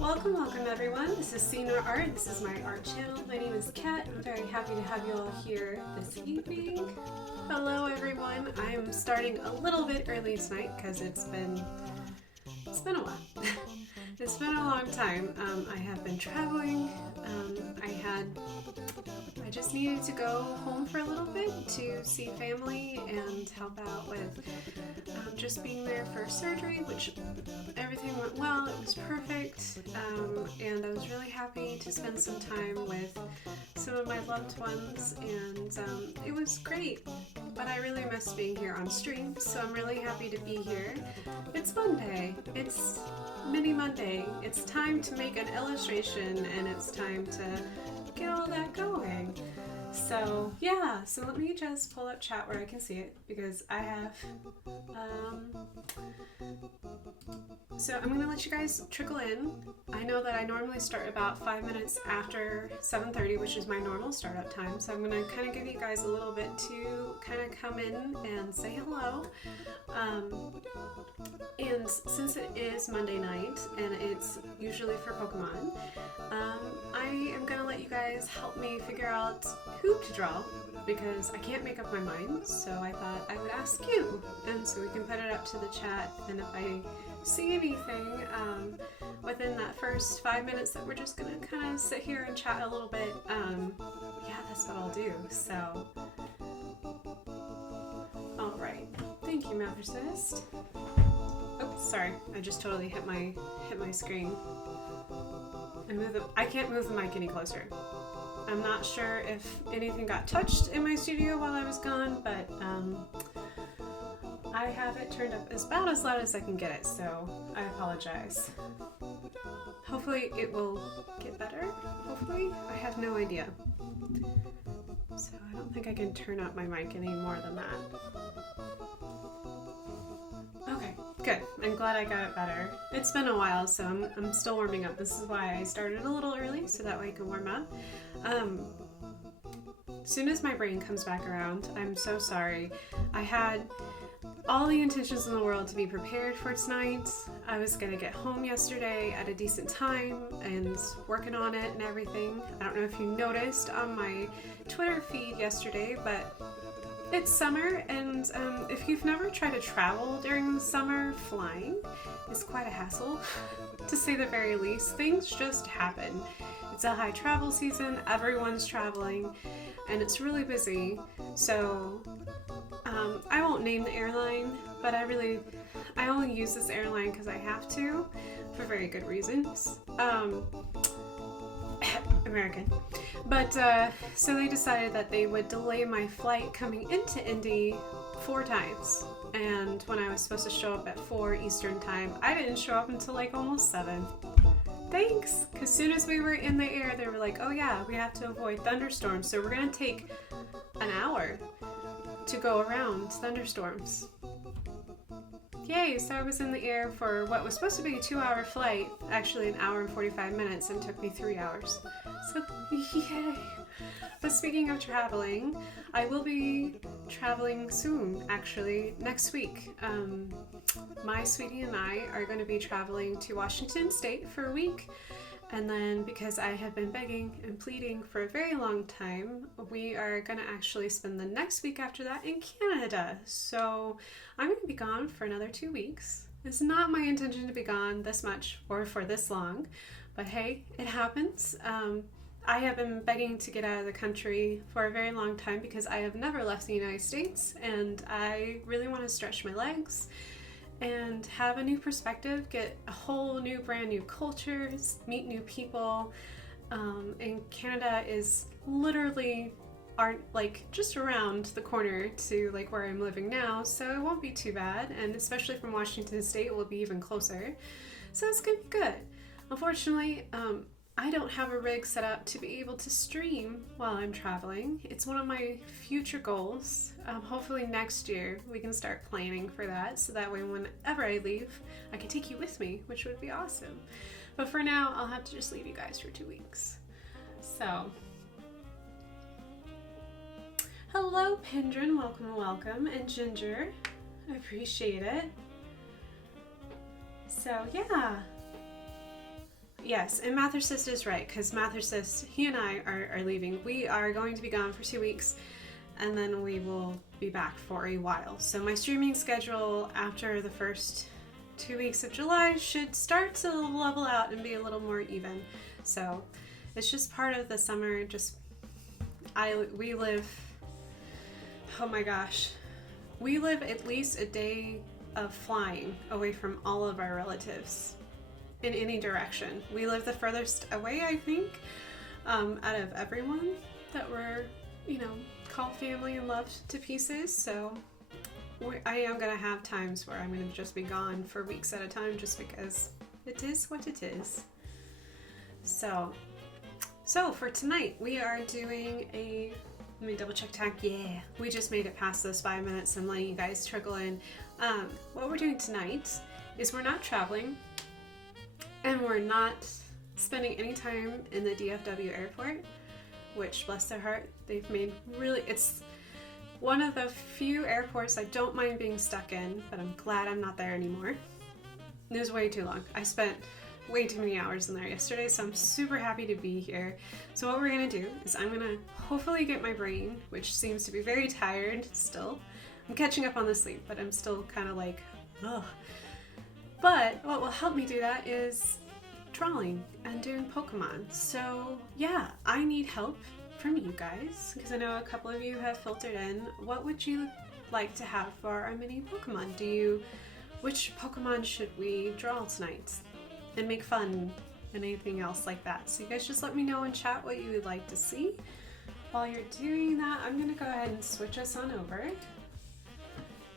Welcome everyone. This is Senior Art. This is my art channel. My name is Kat. I'm very happy to have you all here this evening. Hello everyone. I'm starting a little bit early tonight because it's been a while. It's been a long time. I have been traveling. I just needed to go home for a little bit to see family and help out with just being there for surgery, which everything went well. It was perfect, and I was really happy to spend some time with some of my loved ones, and it was great. But I really miss being here on stream, so I'm really happy to be here. It's Monday. It's Mini Monday. It's time to make an illustration, and it's time to get all that going. So yeah, so let me just pull up chat where I can see it, because I have so I'm gonna let you guys trickle in. I know that I normally start about 5 minutes after 7:30, which is my normal startup time, so I'm gonna kind of give you guys a little bit to kind of come in and say hello. And since it is Monday night and it's usually for Pokemon, I am gonna let you guys help me figure out who to draw, because I can't make up my mind, so I thought I would ask you, and so we can put it up to the chat, and if I see anything within that first 5 minutes that we're just gonna kind of sit here and chat a little bit, yeah, that's what I'll do. So alright, thank you, Mathersist. Oops, sorry, I just totally hit my screen. I can't move the mic any closer. I'm not sure if anything got touched in my studio while I was gone, but I have it turned up about as loud as I can get it, so I apologize. Hopefully it will get better. Hopefully. I have no idea. So I don't think I can turn up my mic any more than that. Okay, good. I'm glad I got it better. It's been a while, so I'm still warming up. This is why I started a little early, so that way I can warm up. As soon as my brain comes back around, I'm so sorry. I had all the intentions in the world to be prepared for tonight. I was gonna get home yesterday at a decent time and working on it and everything. I don't know if you noticed on my Twitter feed yesterday, but it's summer, and if you've never tried to travel during the summer, flying is quite a hassle, to say the very least. Things just happen. It's a high travel season, everyone's traveling, and it's really busy. So I won't name the airline, but I only use this airline because I have to, for very good reasons. American. But so they decided that they would delay my flight coming into Indy 4 times. And when I was supposed to show up at 4 Eastern time, I didn't show up until like almost 7. Thanks! Because as soon as we were in the air, they were like, oh yeah, we have to avoid thunderstorms, so we're gonna take an hour to go around thunderstorms. Yay! So I was in the air for what was supposed to be a 2-hour flight, actually an hour and 45 minutes, and took me 3 hours. So, yay! But speaking of traveling, I will be traveling soon, actually, next week. My sweetie and I are going to be traveling to Washington State for a week. And then, because I have been begging and pleading for a very long time, we are going to actually spend the next week after that in Canada. So I'm going to be gone for another 2 weeks. It's not my intention to be gone this much or for this long, but hey, it happens. I have been begging to get out of the country for a very long time because I have never left the United States, and I really want to stretch my legs and have a new perspective, get a whole new brand new cultures, meet new people. And Canada is literally just around the corner to like where I'm living now, so it won't be too bad, and especially from Washington State it will be even closer, so it's gonna be good. Unfortunately, I don't have a rig set up to be able to stream while I'm traveling. It's one of my future goals. Hopefully next year we can start planning for that, so that way whenever I leave, I can take you with me, which would be awesome. But for now, I'll have to just leave you guys for 2 weeks. So, hello Pendrin, welcome, and Ginger, I appreciate it. So yeah. Yes, and Mathercist is right, because Mathercist, he and I are leaving. We are going to be gone for 2 weeks, and then we will be back for a while. So my streaming schedule after the first 2 weeks of July should start to level out and be a little more even. So it's just part of the summer. We live, oh my gosh, we live at least a day of flying away from all of our relatives. In any direction. We live the furthest away, I think, out of everyone that we're, call family and loved to pieces. So I am going to have times where I'm going to just be gone for weeks at a time, just because it is what it is. So for tonight, we are doing let me double check time. Yeah, we just made it past those 5 minutes. I'm letting you guys trickle in. What we're doing tonight is we're not traveling. And we're not spending any time in the DFW airport, which, bless their heart, they've made it's one of the few airports I don't mind being stuck in, but I'm glad I'm not there anymore. It was way too long. I spent way too many hours in there yesterday, so I'm super happy to be here. So what we're gonna do is I'm gonna hopefully get my brain, which seems to be very tired still. I'm catching up on the sleep, but I'm still kind of like, ugh. But what will help me do that is drawing and doing Pokemon. So yeah, I need help from you guys, because I know a couple of you have filtered in. What would you like to have for our mini Pokemon? Which Pokemon should we draw tonight and make fun and anything else like that? So you guys just let me know in chat what you would like to see. While you're doing that, I'm gonna go ahead and switch us on over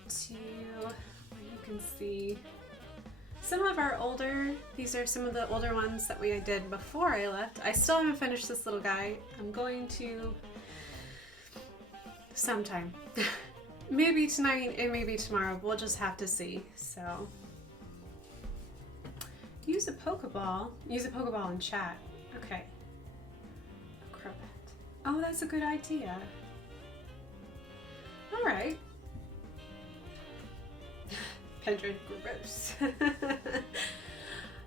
to where you can see some of our these are some of the older ones that we did before I left. I still haven't finished this little guy. I'm going to sometime. Maybe tonight, it may be tomorrow. We'll just have to see. So, use a Pokeball in chat. Okay. Crobat. Oh, that's a good idea. All right. Kendra, gross.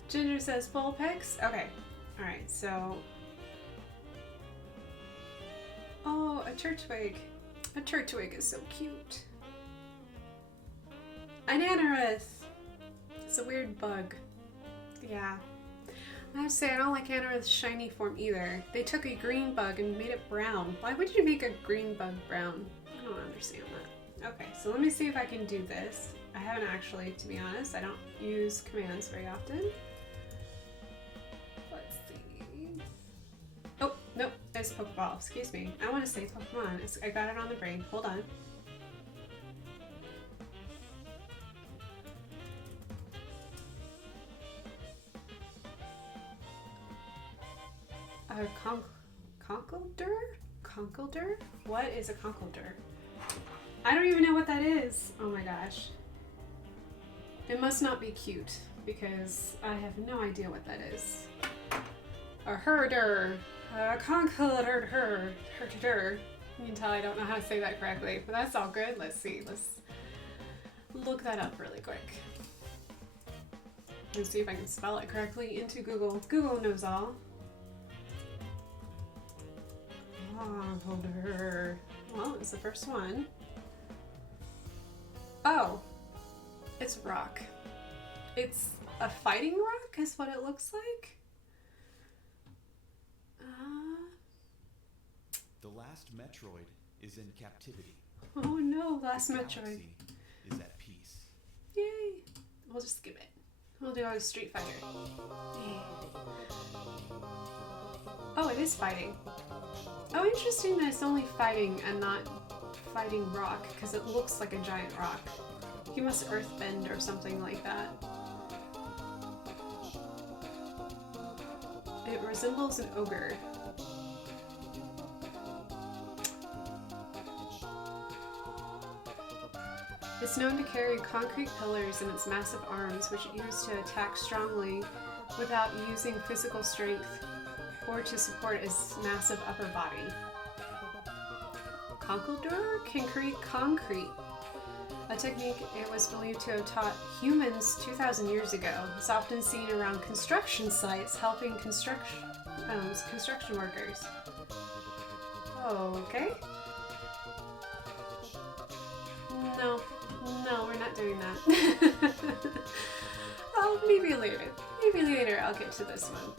Ginger says full pics. Okay. Alright, so... Oh, a turtwig. A turtwig is so cute. An anorith. It's a weird bug. Yeah. I have to say, I don't like anorith's shiny form either. They took a green bug and made it brown. Why would you make a green bug brown? I don't understand that. Okay, so let me see if I can do this. I haven't actually, to be honest. I don't use commands very often. Let's see. Oh, nope, there's a Pokeball. Excuse me. I want to say Pokemon. I got it on the brain. Hold on. Conkeldurr? Conkeldurr? What is a Conkeldurr? I don't even know what that is. Oh my gosh. It must not be cute because I have no idea what that is. A herder. A Conkeldurr. You can tell I don't know how to say that correctly, but that's all good. Let's see. Let's look that up really quick. Let's see if I can spell it correctly into Google. Google knows all. Well, it's the first one. Oh, it's rock. It's a fighting rock is what it looks like. The last Metroid is in captivity. Oh no, last the Metroid galaxy is at peace. Yay! We'll just skip it. We'll do a Street Fighter. Yay. Oh, it is fighting. Oh, interesting that it's only fighting and not fighting rock, because it looks like a giant rock. He must earthbend or something like that. It resembles an ogre. It's known to carry concrete pillars in its massive arms, which it used to attack strongly without using physical strength or to support its massive upper body. Conkeldurr can create concrete, a technique it was believed to have taught humans 2,000 years ago. It's often seen around construction sites, helping construction workers. Okay. No, we're not doing that. Oh, maybe later. Maybe later I'll get to this one.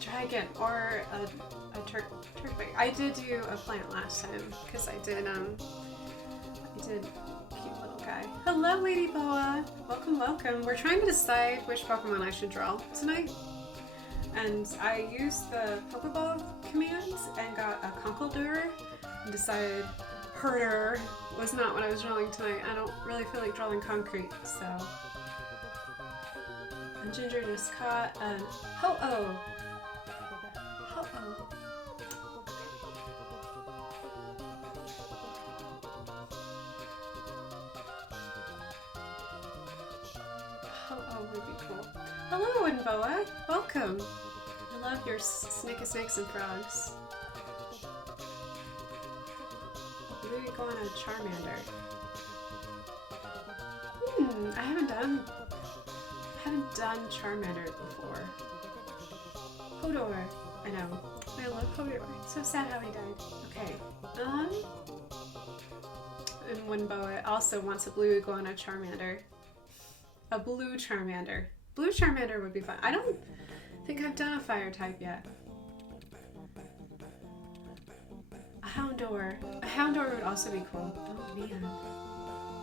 Try again, or a turtwig. I did do a plant last time because I did cute little guy. Hello, Lady Boa. Welcome, welcome. We're trying to decide which Pokemon I should draw tonight, and I used the Pokeball commands and got a Conkeldurr and decided Herder was not what I was drawing tonight. I don't really feel like drawing concrete, so. And Ginger just caught an Ho-Oh. Ho-Oh. Ho-Oh would be cool. Hello, Inboa. Welcome. I love your snakes and frogs. We're gonna go on a Charmander. I haven't done Charmander before. Hodor. I know. I love Hodor. It's so sad how he died. Okay. And Winboa also wants a blue iguana Charmander. A blue Charmander. Blue Charmander would be fun. I don't think I've done a fire type yet. A Houndour. A Houndour would also be cool. Oh man.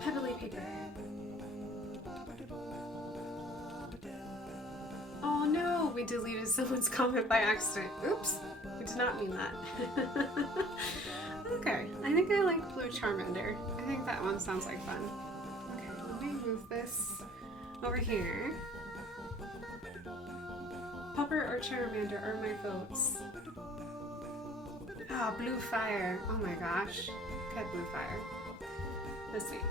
Pebbly paper. Oh no, we deleted someone's comment by accident. Oops, we did not mean that. Okay, I think I like Blue Charmander. I think that one sounds like fun. Okay, let me move this over here. Pupper or Charmander are my votes. Ah, Blue Fire. Oh my gosh. Okay, Blue Fire. Let's see.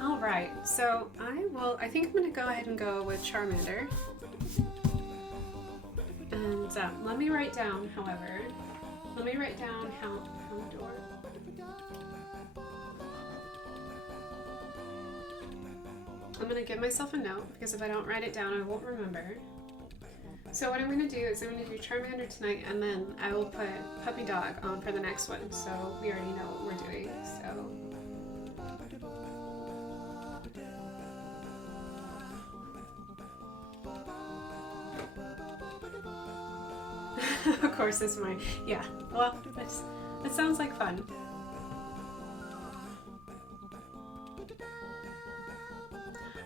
Alright, so I think I'm going to go ahead and go with Charmander. And let me write down, however, let me write down Houndour. I'm gonna give myself a note because if I don't write it down, I won't remember. So what I'm gonna do is I'm gonna do Charmander tonight, and then I will put Puppy Dog on for the next one. So we already know what we're doing. So. Of course, it's my, yeah, well, it sounds like fun.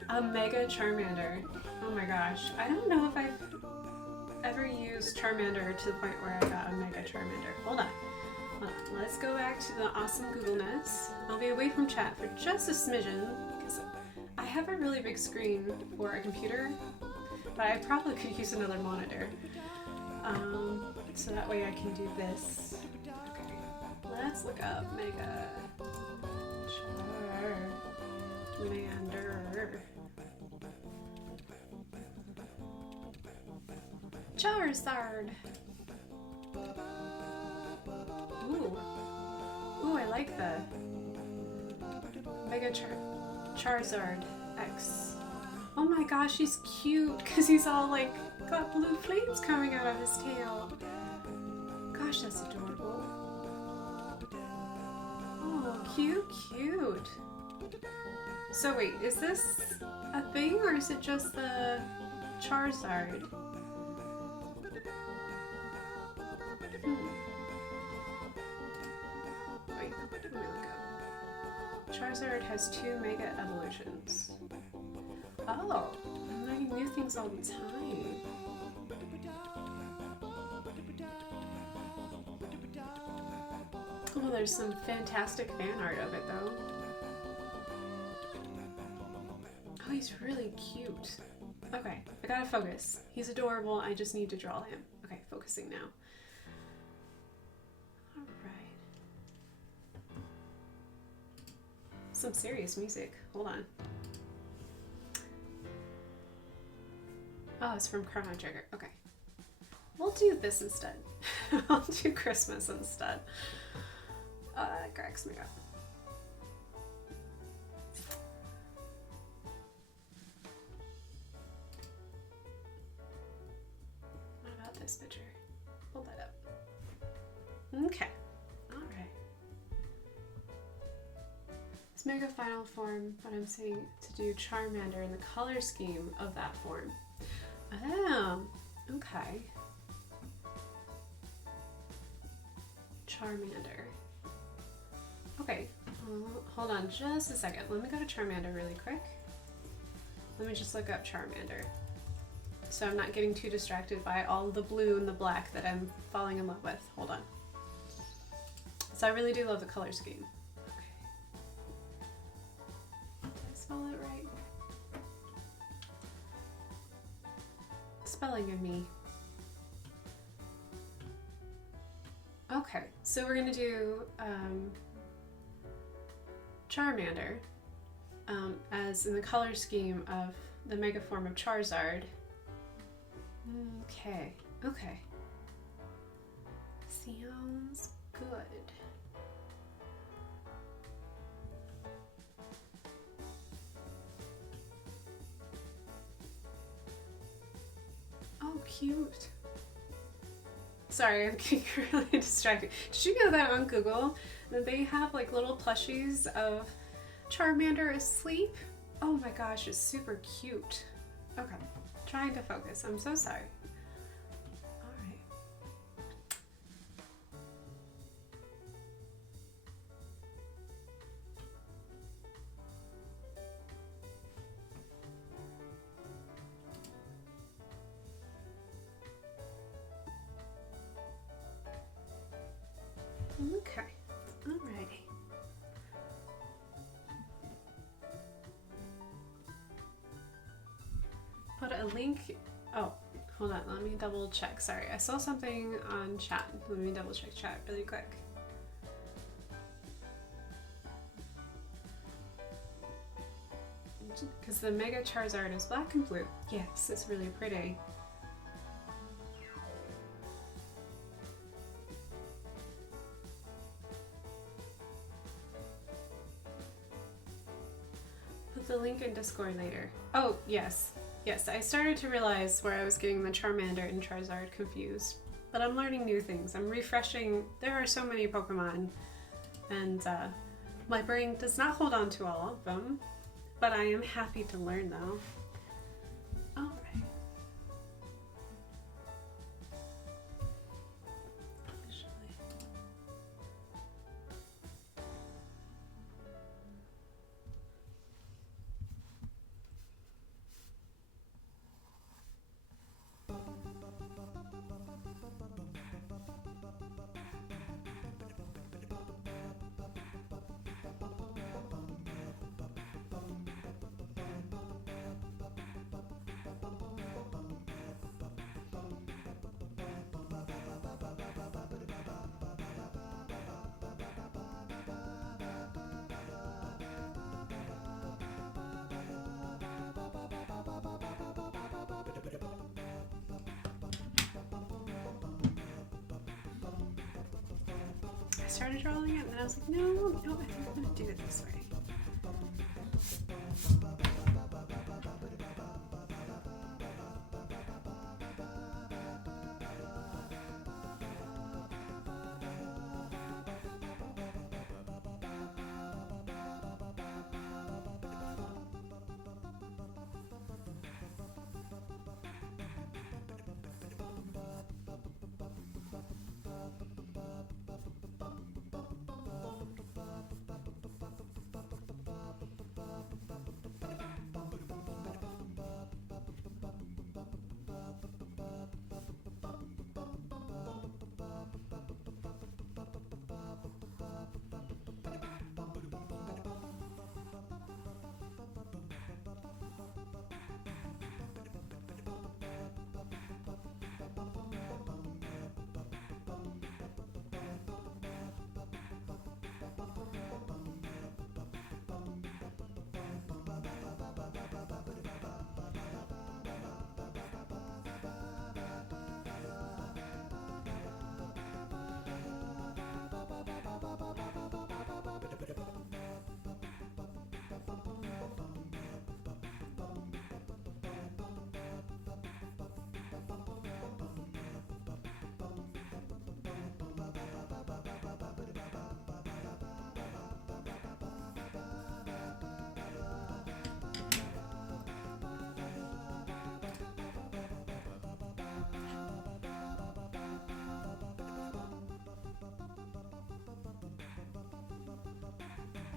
A Mega Charmander. Oh my gosh. I don't know if I've ever used Charmander to the point where I got a Mega Charmander. Hold on. Let's go back to the awesome Googleness. I'll be away from chat for just a smidgen because I have a really big screen for a computer, but I probably could use another monitor. So that way I can do this. Okay, let's look up Mega Charmander. Charizard. Ooh, I like the Mega Charizard X. Oh my gosh, he's cute because he's all like got blue flames coming out of his tail. Gosh, that's adorable. Oh, cute. So wait, is this a thing or is it just the Charizard? Wait, let me look up. Charizard has 2 Mega Evolutions. Oh, I'm learning new things all the time. Oh, there's some fantastic fan art of it though. Oh, he's really cute. Okay, I gotta focus. He's adorable, I just need to draw him. Okay, focusing now. Alright. Some serious music. Hold on. Oh, it's from Chrono Trigger. Okay. We'll do this instead. I'll do Christmas instead. That cracks me up. What about this picture? Hold that up. Okay. Alright. It's Mega Final Form, but I'm saying to do Charmander in the color scheme of that form. Oh, okay. Charmander. Okay, hold on just a second. Let me go to Charmander really quick. Let me just look up Charmander. So I'm not getting too distracted by all the blue and the black that I'm falling in love with. Hold on. So I really do love the color scheme. Okay. Did I spell it right? Spelling of me. Okay, so we're gonna do Charmander as in the color scheme of the mega form of Charizard. Okay. Sounds good. Oh, cute. Sorry, I'm getting really distracted. Did you know that on Google that they have like little plushies of Charmander asleep? Oh my gosh, it's super cute. Okay, trying to focus. I'm so sorry. Alright. Okay, alrighty. Put a link. Oh, hold on. Let me double check. Sorry, I saw something on chat. Let me double check chat really quick. Because the Mega Charizard is black and blue. Yes, it's really pretty. the link in Discord later. Oh, yes. Yes, I started to realize where I was getting the Charmander and Charizard confused. But I'm learning new things. I'm refreshing. There are so many Pokemon. And my brain does not hold on to all of them. But I am happy to learn, though. Alright. I started drawing it and then I was like, no, I think I'm going to do it this way.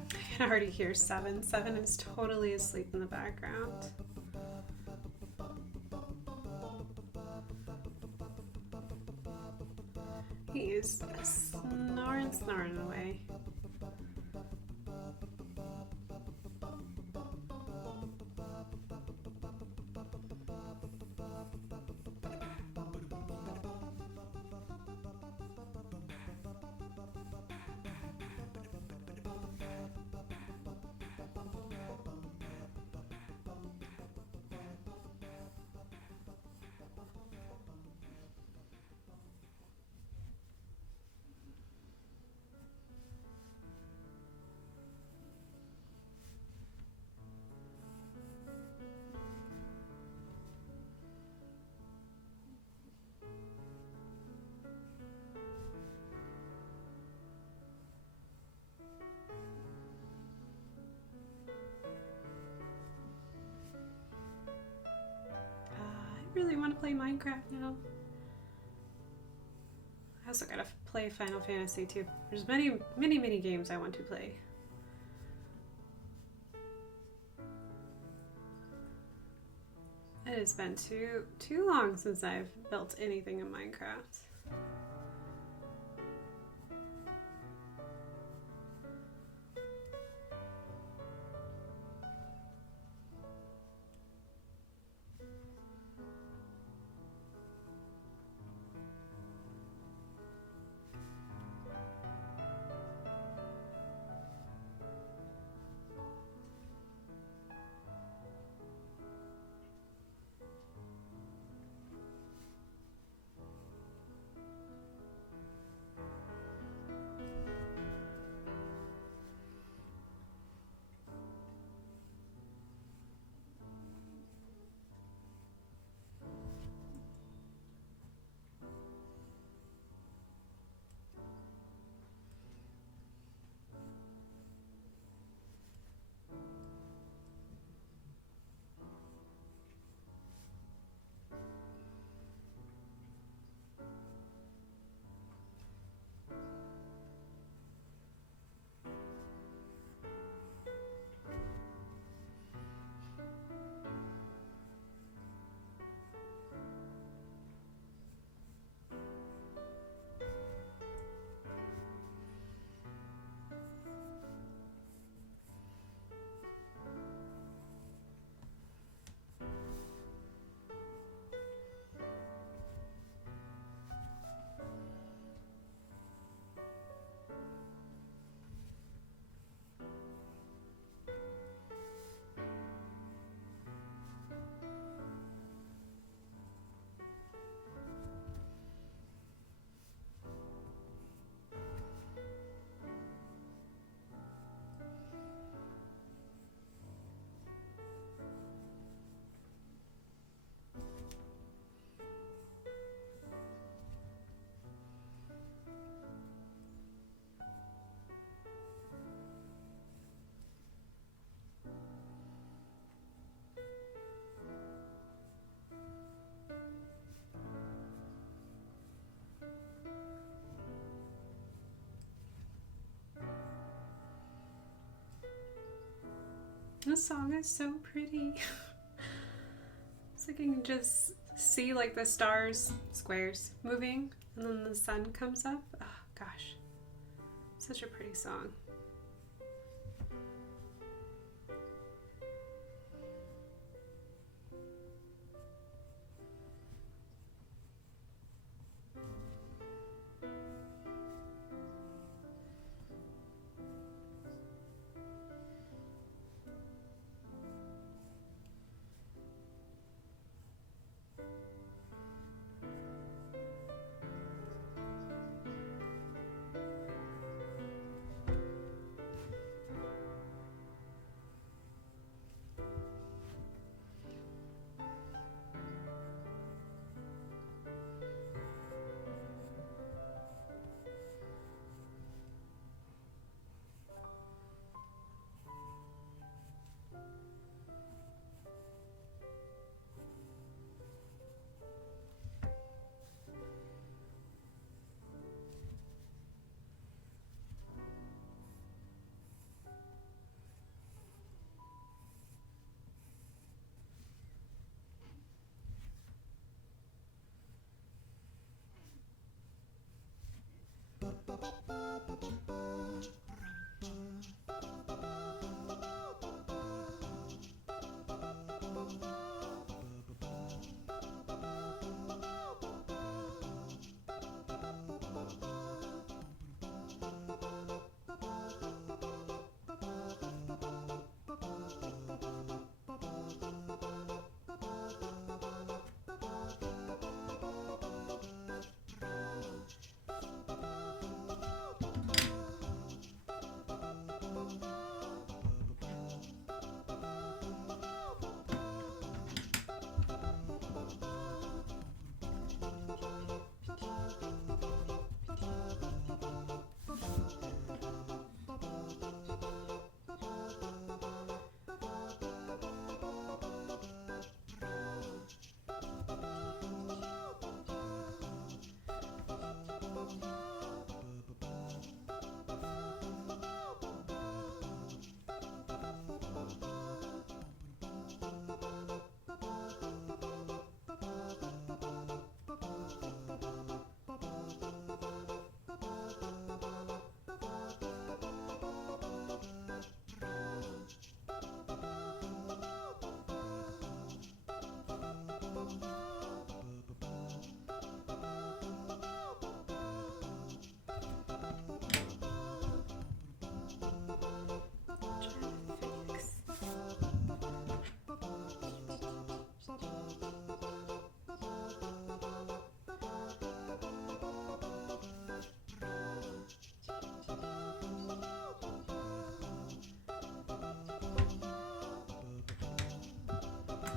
I can already hear Seven. Seven is totally asleep in the background. He is snoring away. I really want to play Minecraft now. I also gotta play Final Fantasy too. There's many games I want to play. It has been too long since I've built anything in Minecraft. the song is so pretty. It's like you can just see like the stars, squares moving, and then the sun comes up. Oh gosh, such a pretty song.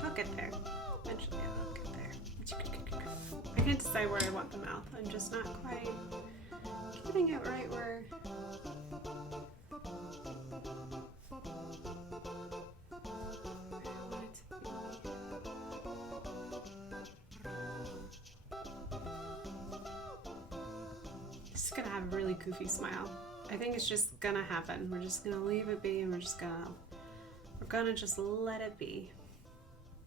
I'll get there. Eventually I'll get there. I can't decide where I want the mouth. I'm just not quite getting it right where... Just gonna have a really goofy smile. I think it's just gonna happen. We're just gonna leave it be, and we're gonna just let it be.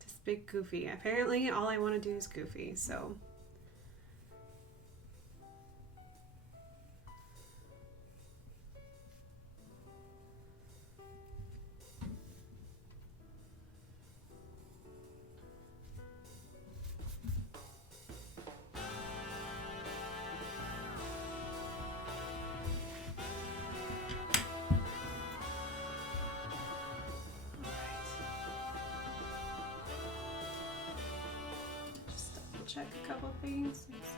Just big goofy. Apparently all I want to do is goofy, so check a couple things. Let's see.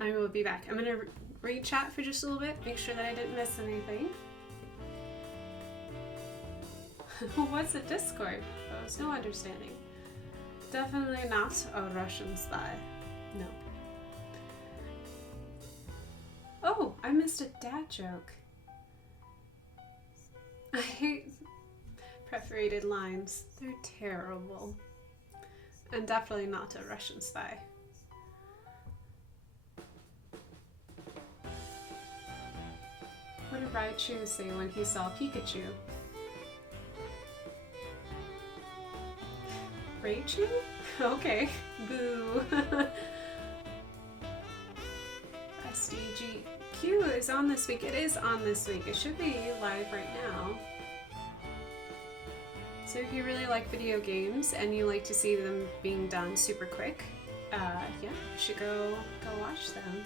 I will be back. I'm going to read chat for just a little bit, make sure that I didn't miss anything. What's a Discord? Oh, there's no understanding. Definitely not a Russian spy. No. Oh, I missed a dad joke. I hate perforated lines. They're terrible. And definitely not a Russian spy. What did Raichu say when he saw Pikachu? Raichu? Okay. Boo. SDGQ is on this week. It is on this week. It should be live right now. So if you really like video games and you like to see them being done super quick, yeah, you should go watch them.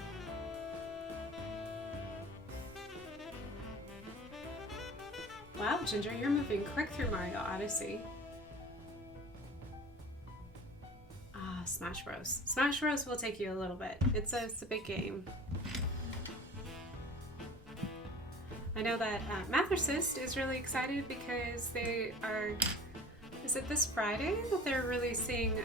Wow, Ginger, you're moving quick through Mario Odyssey. Ah, Smash Bros. Smash Bros will take you a little bit. It's a big game. I know that Mathersist is really excited because they are, is it this Friday that they're releasing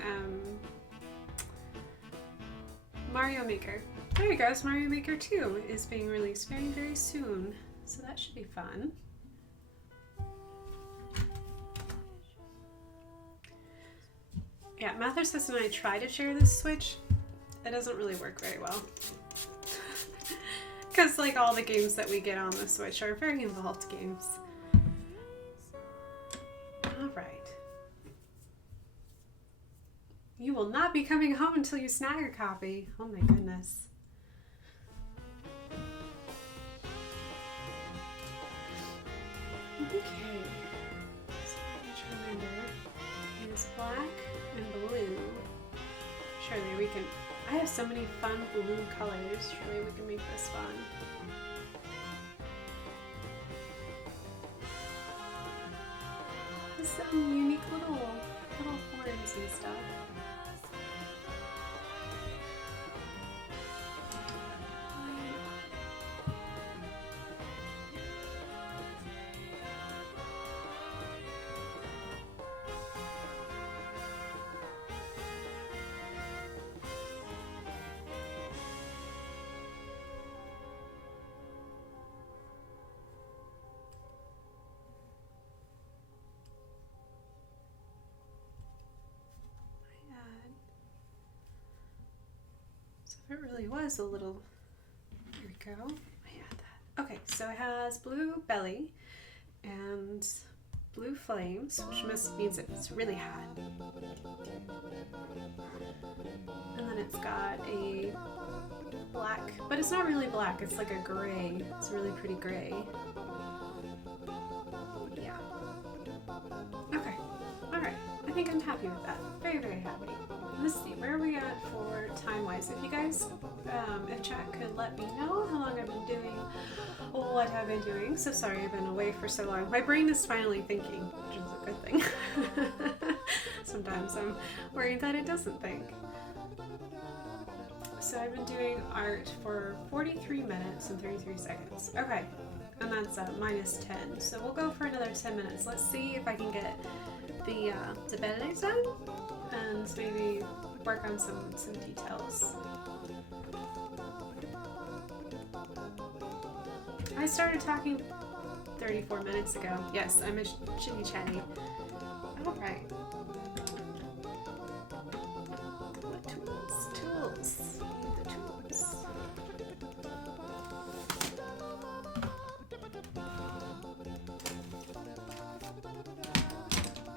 Mario Maker. There you go, Mario Maker 2 is being released very, very soon. So that should be fun. Yeah, Mathersist and I try to share this Switch. It doesn't really work very well. Because like all the games that we get on the Switch are very involved games. Alright. You will not be coming home until you snag a copy. Oh my goodness. Okay. So each reminder is black and blue. Surely we can... I have so many fun blue colors. Surely we can make this fun. There's some unique little horns and stuff. It really was a little... There we go. I had that. Okay, so it has blue belly and blue flames, which means it's really hot. And then it's got a black, but it's not really black, it's like a gray. It's a really pretty gray. Yeah. Okay. Alright. I think I'm happy with that. Very, very happy. Let's see, where are we at for time-wise? If you guys, if chat could let me know how long I've been doing, what I've been doing. So sorry I've been away for so long. My brain is finally thinking, which is a good thing. Sometimes I'm worried that it doesn't think. So I've been doing art for 43 minutes and 33 seconds. Okay, and that's minus 10. So we'll go for another 10 minutes. Let's see if I can get the Benedict done and maybe work on some details. I started talking 34 minutes ago. Yes, I'm a chitty chatty. Alright. What tools? Tools. Need the tools.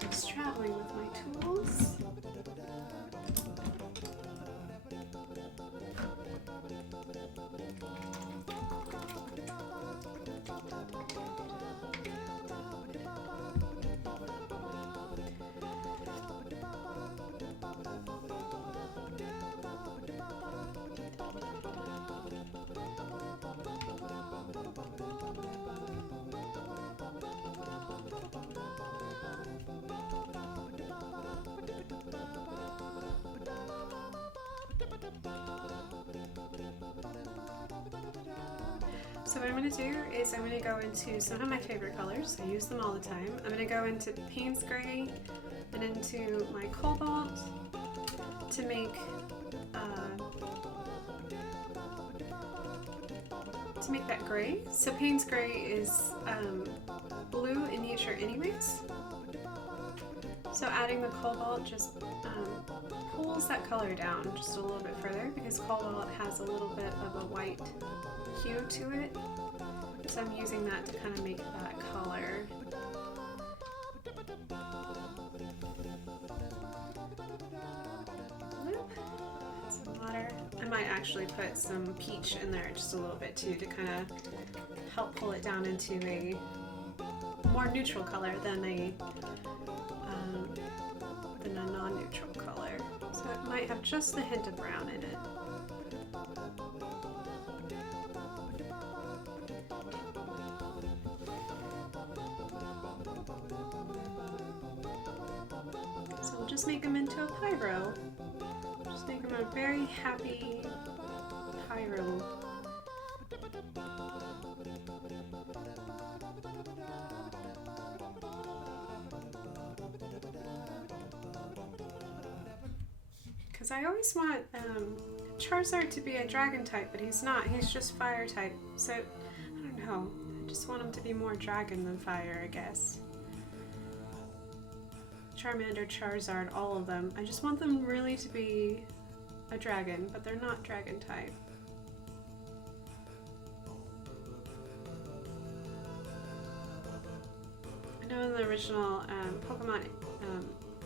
Just traveling with my tools. So what I'm going to do is I'm going to go into some of my favorite colors. I use them all the time. I'm going to go into Payne's Gray and into my Cobalt to make that gray. So Payne's Gray is blue in nature anyways. So adding the Cobalt just pulls that color down just a little bit further because Cobalt has a little bit of a white hue to it. So I'm using that to kind of make that color. Some water. I might actually put some peach in there just a little bit too to kind of help pull it down into a more neutral color than a non-neutral color. So it might have just a hint of brown in it. So we'll just make them into a pyro. Just make them a very happy pyro. Because I always want Charizard to be a dragon type, but he's not. He's just fire type. So, I don't know. I just want him to be more dragon than fire, I guess. Charmander, Charizard, all of them. I just want them really to be a dragon, but they're not dragon type. I know in the original Pokemon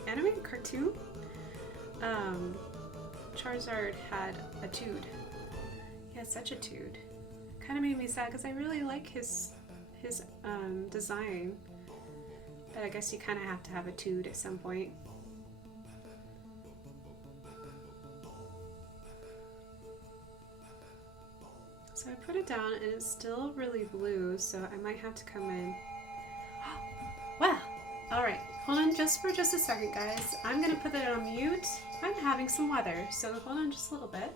anime cartoon, Charizard had a toad. He had such a toad. Kind of made me sad because I really like his design. But I guess you kind of have to have a toad at some point. So I put it down and it's still really blue, so I might have to come in. Wow! Alright, hold on just for a second, guys. I'm gonna put that on mute. I'm having some weather, so hold on just a little bit.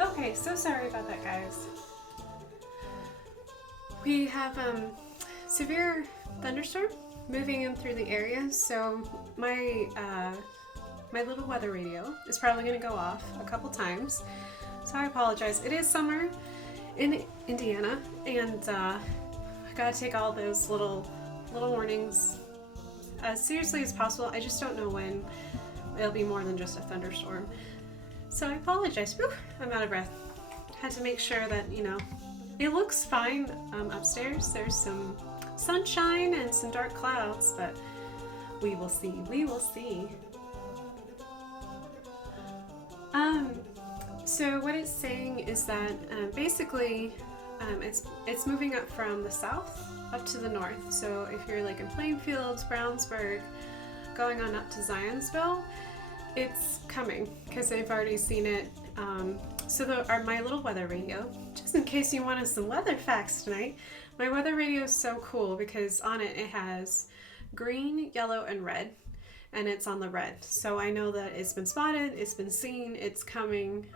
Okay, so sorry about that, guys. We have severe thunderstorm moving in through the area, so my my little weather radio is probably going to go off a couple times. So I apologize. It is summer in Indiana, and I gotta take all those little warnings as seriously as possible. I just don't know when it'll be more than just a thunderstorm. So I apologize. Whew, I'm out of breath. Had to make sure that, you know, it looks fine upstairs. There's some sunshine and some dark clouds, but we will see. We will see. So what it's saying is that basically it's moving up from the south up to the north. So if you're like in Plainfield, Brownsburg, going on up to Zionsville, it's coming because they've already seen it. So my little weather radio, just in case you wanted some weather facts tonight, my weather radio is so cool because on it has green, yellow, and red, and it's on the red. So I know that it's been spotted, it's been seen, it's coming.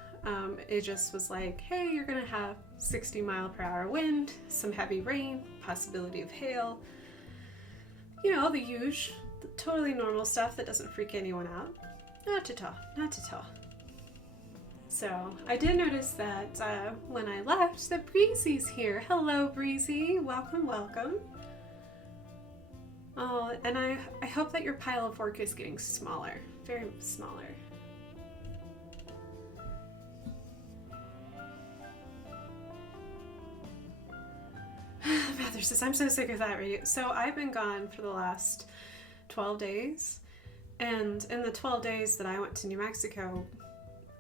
It just was like, hey, you're gonna have 60-mile-per-hour wind, some heavy rain, possibility of hail. You know, the usual, the totally normal stuff that doesn't freak anyone out. Not at all, not at all. So I did notice that when I left, that Breezy's here. Hello, Breezy. Welcome, welcome. Oh, and I hope that your pile of work is getting smaller, very smaller. Mather says, I'm so sick of that radio. So I've been gone for the last 12 days. And in the 12 days that I went to New Mexico,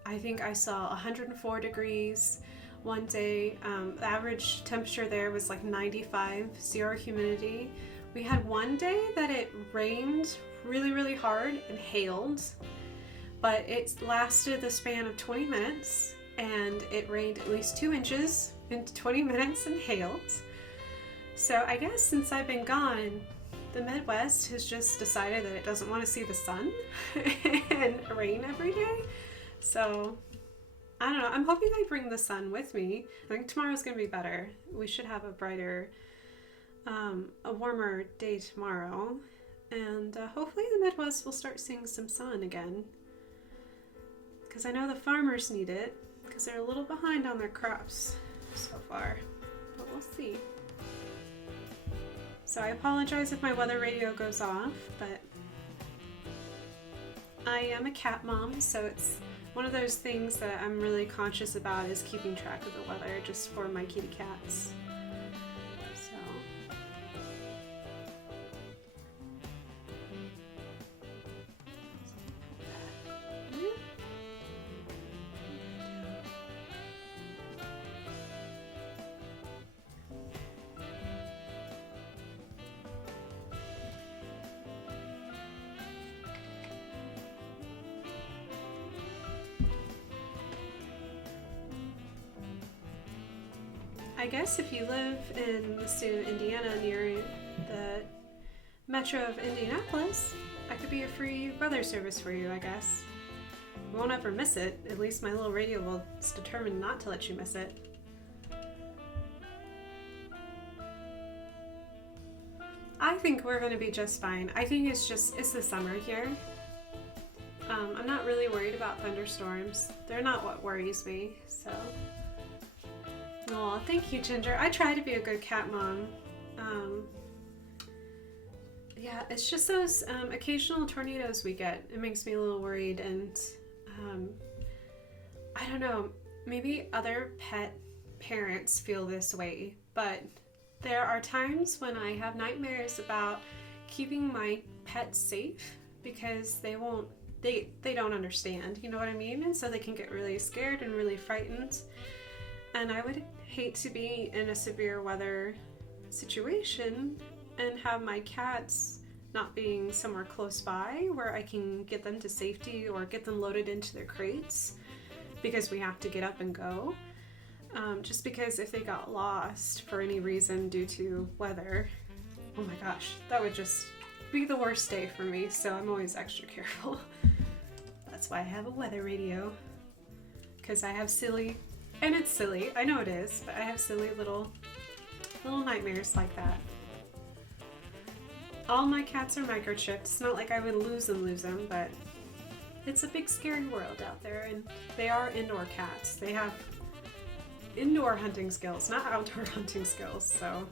I think I saw 104 degrees one day. The average temperature there was like 95, zero humidity. We had one day that it rained really, really hard and hailed, but it lasted the span of 20 minutes, and it rained at least 2 inches in 20 minutes and hailed. So I guess since I've been gone, the Midwest has just decided that it doesn't want to see the sun and rain every day. So I don't know. I'm hoping I bring the sun with me. I think tomorrow's going to be better. We should have a brighter, a warmer day tomorrow. And hopefully the Midwest will start seeing some sun again. Because I know the farmers need it. Because they're a little behind on their crops so far. But we'll see. So I apologize if my weather radio goes off, but I am a cat mom, so it's one of those things that I'm really conscious about is keeping track of the weather just for my kitty cats. So I guess if you live in the state of Indiana near the metro of Indianapolis, I could be a free weather service for you, I guess. You won't ever miss it. At least my little radio will is determined not to let you miss it. I think we're going to be just fine. I think it's the summer here. I'm not really worried about thunderstorms. They're not what worries me, so... Oh, thank you, Ginger. I try to be a good cat mom. Yeah, it's just those occasional tornadoes we get. It makes me a little worried, and I don't know, maybe other pet parents feel this way, but there are times when I have nightmares about keeping my pets safe because they don't understand, you know what I mean? And so they can get really scared and really frightened. And I would hate to be in a severe weather situation and have my cats not being somewhere close by where I can get them to safety or get them loaded into their crates because we have to get up and go. Just because if they got lost for any reason due to weather, oh my gosh, that would just be the worst day for me, so I'm always extra careful. That's why I have a weather radio, because I have silly, and it's silly, I know it is, but I have silly little nightmares like that. All my cats are microchipped. It's not like I would lose them, but it's a big scary world out there, and they are indoor cats. They have indoor hunting skills, not outdoor hunting skills, so.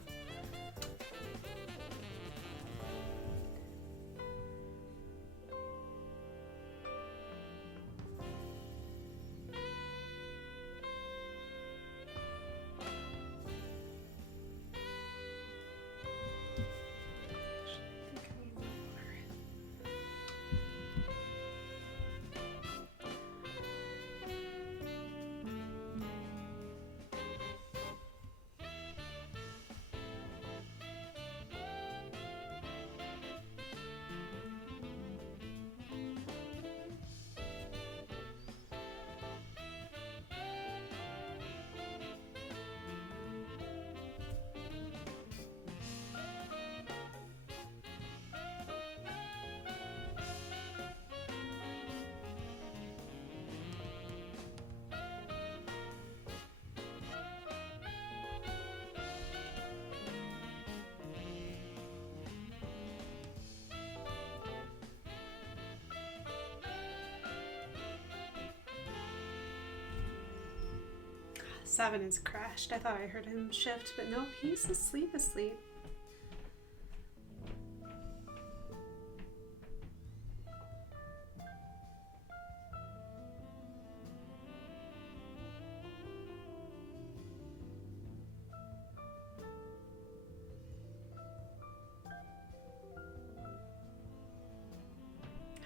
7 is crashed. I thought I heard him shift, but nope, he's asleep.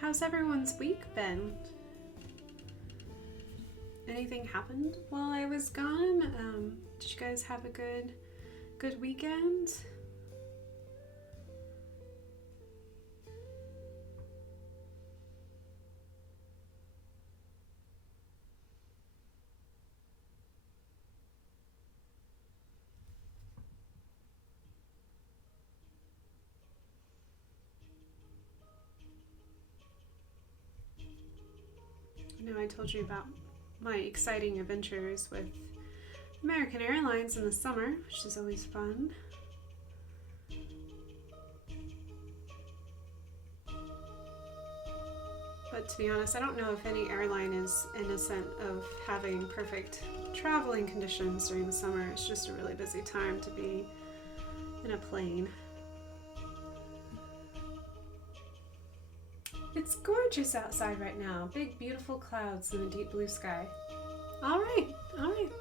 How's everyone's week been? Anything happened while I was gone? Did you guys have a good weekend? I know I told you about my exciting adventures with American Airlines in the summer, which is always fun. But to be honest, I don't know if any airline is innocent of having perfect traveling conditions during the summer. It's just a really busy time to be in a plane. It's gorgeous outside right now. Big, beautiful clouds and a deep blue sky. All right.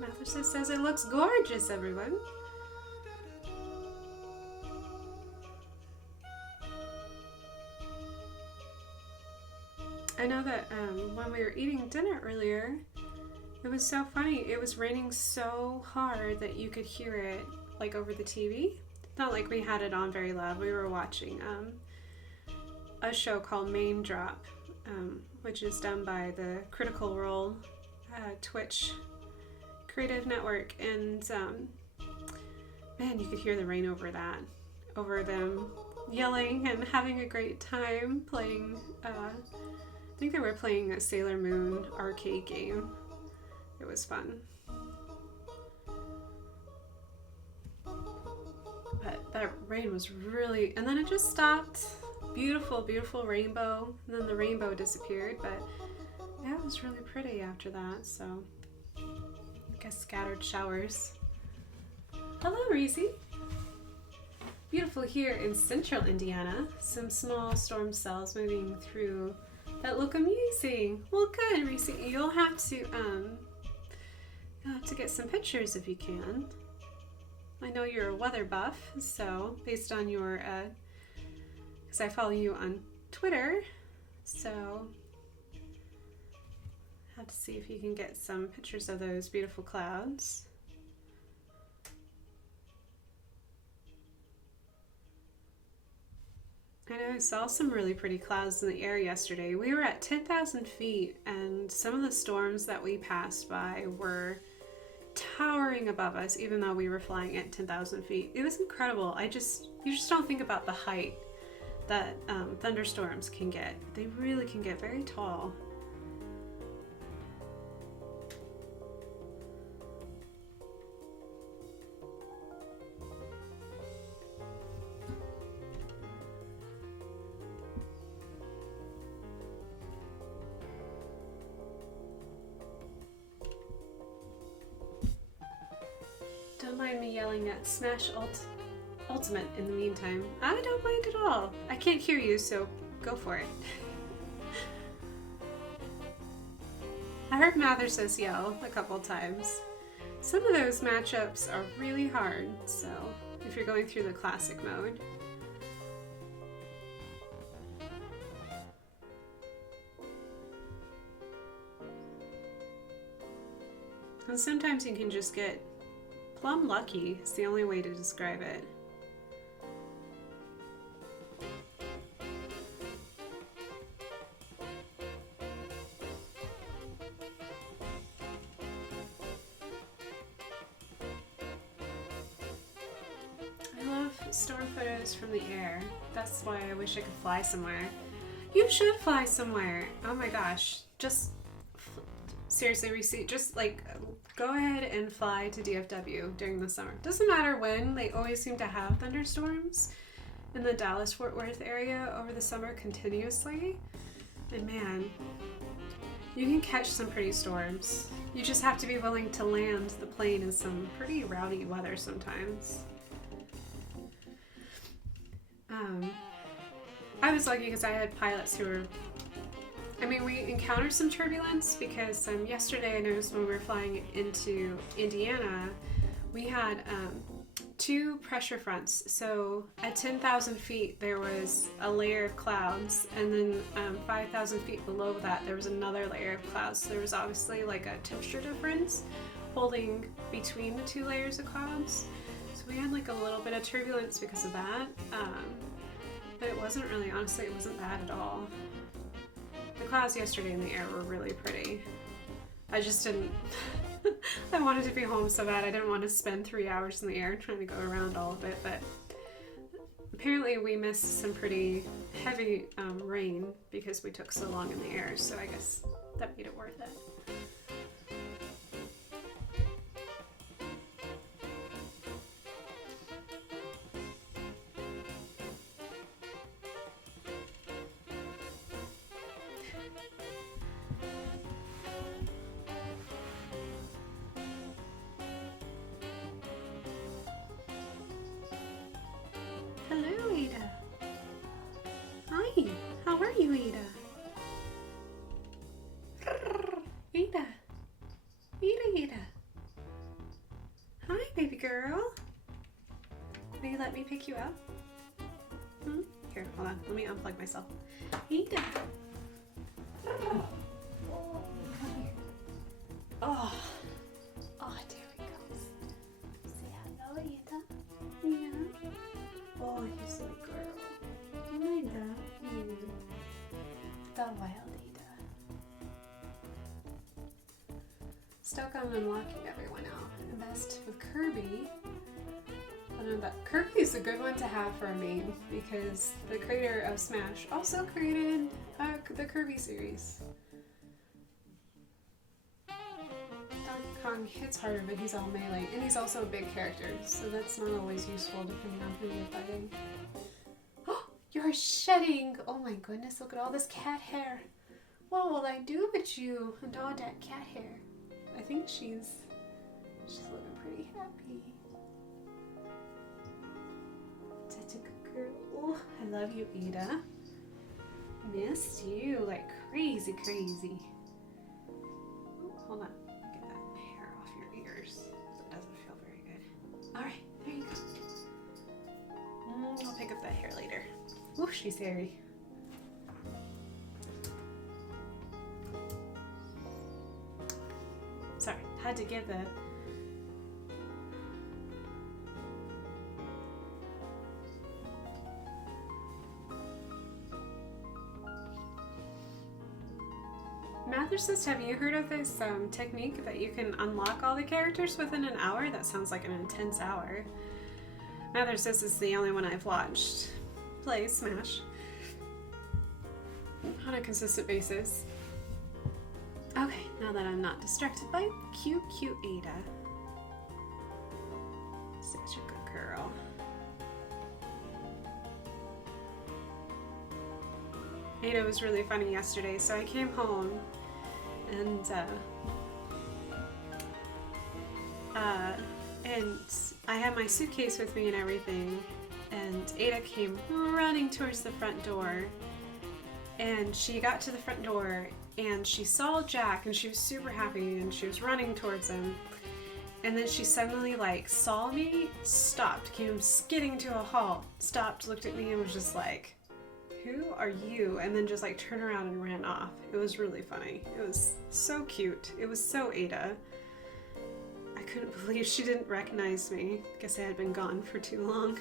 Matheson says it looks gorgeous, everyone. I know that when we were eating dinner earlier, it was so funny. It was raining so hard that you could hear it like over the TV. Not like we had it on very loud. We were watching a show called Main Drop, which is done by the Critical Role Twitch creative network, and man, you could hear the rain over that, over them yelling and having a great time playing. I think they were playing a Sailor Moon arcade game. It was fun. But that rain was really, and then it just stopped. Beautiful, beautiful rainbow, and then the rainbow disappeared, but yeah, it was really pretty after that, so I guess scattered showers. Hello, Reese. Beautiful here in central Indiana. Some small storm cells moving through that look amazing. Well, good, Reese. You'll have to get some pictures if you can. I know you're a weather buff, so based on your because I follow you on Twitter, so have to see if you can get some pictures of those beautiful clouds. I know I saw some really pretty clouds in the air yesterday. We were at 10,000 feet, and some of the storms that we passed by were towering above us, even though we were flying at 10,000 feet. It was incredible. You just don't think about the height that thunderstorms can get. They really can get very tall. Don't mind me yelling at Smash Ultimate in the meantime. I don't mind at all. I can't hear you, so go for it. I heard Mathersus yell a couple times. Some of those matchups are really hard, so if you're going through the classic mode. And sometimes you can just get plumb lucky. It's the only way to describe it. Storm photos from the air. That's why I wish I could fly somewhere. You should fly somewhere. Oh my gosh. Just seriously, Reese, just like go ahead and fly to DFW during the summer. Doesn't matter when, they always seem to have thunderstorms in the Dallas-Fort Worth area over the summer continuously. And man, You can catch some pretty storms. You just have to be willing to land the plane in some pretty rowdy weather sometimes. I was lucky because I had pilots who were... I mean, we encountered some turbulence because yesterday I noticed when we were flying into Indiana, we had 2 pressure fronts. So at 10,000 feet there was a layer of clouds, and then 5,000 feet below that there was another layer of clouds. So there was obviously like a temperature difference holding between the 2 layers of clouds. So we had like a little bit of turbulence because of that, but it wasn't really, honestly, it wasn't bad at all. The clouds yesterday in the air were really pretty. I just didn't... I wanted to be home so bad. I didn't want to spend 3 hours in the air trying to go around all of it, but apparently we missed some pretty heavy rain because we took so long in the air, so I guess that made it worth it. Hello, Ada. Hi, how are you, Ada? Ada. Ada. Hi, baby girl. Will you let me pick you up? Here, hold on. Let me unplug myself. Ada. Oh. Oh, there we go. Say hello, Ada. Yeah. Oh, you silly girl. I love you. The wild Ada. Stuck on unlocking everyone out. Invest with Kirby. Kirby's a good one to have for a main because the creator of Smash also created the Kirby series. Donkey Kong hits harder, but he's all melee, and he's also a big character, so that's not always useful depending on who you're fighting. Oh, you're shedding! Oh my goodness, look at all this cat hair. What will I do with you and all that cat hair? I think she's looking pretty happy. Such a good girl. I love you, Ada. Missed you like crazy. Oh, hold on. Get that hair off your ears. It doesn't feel very good. Alright, there you go. I'll pick up that hair later. Ooh, she's hairy. Sorry, had to give the... Mathercist, have you heard of this technique that you can unlock all the characters within an hour? That sounds like an intense hour. Mathercist is the only one I've watched play Smash on a consistent basis. Okay, now that I'm not distracted by cute Ada. Such a good girl. Ada was really funny yesterday, so I came home and I had my suitcase with me and everything, and Ada came running towards the front door, and she got to the front door and she saw Jack and she was super happy and she was running towards him, and then she suddenly like saw me, stopped, came skidding to a halt, stopped, looked at me and was just like, who are you? And then just like turned around and ran off. It was really funny. It was so cute. It was so Ada. I couldn't believe she didn't recognize me. Guess I had been gone for too long.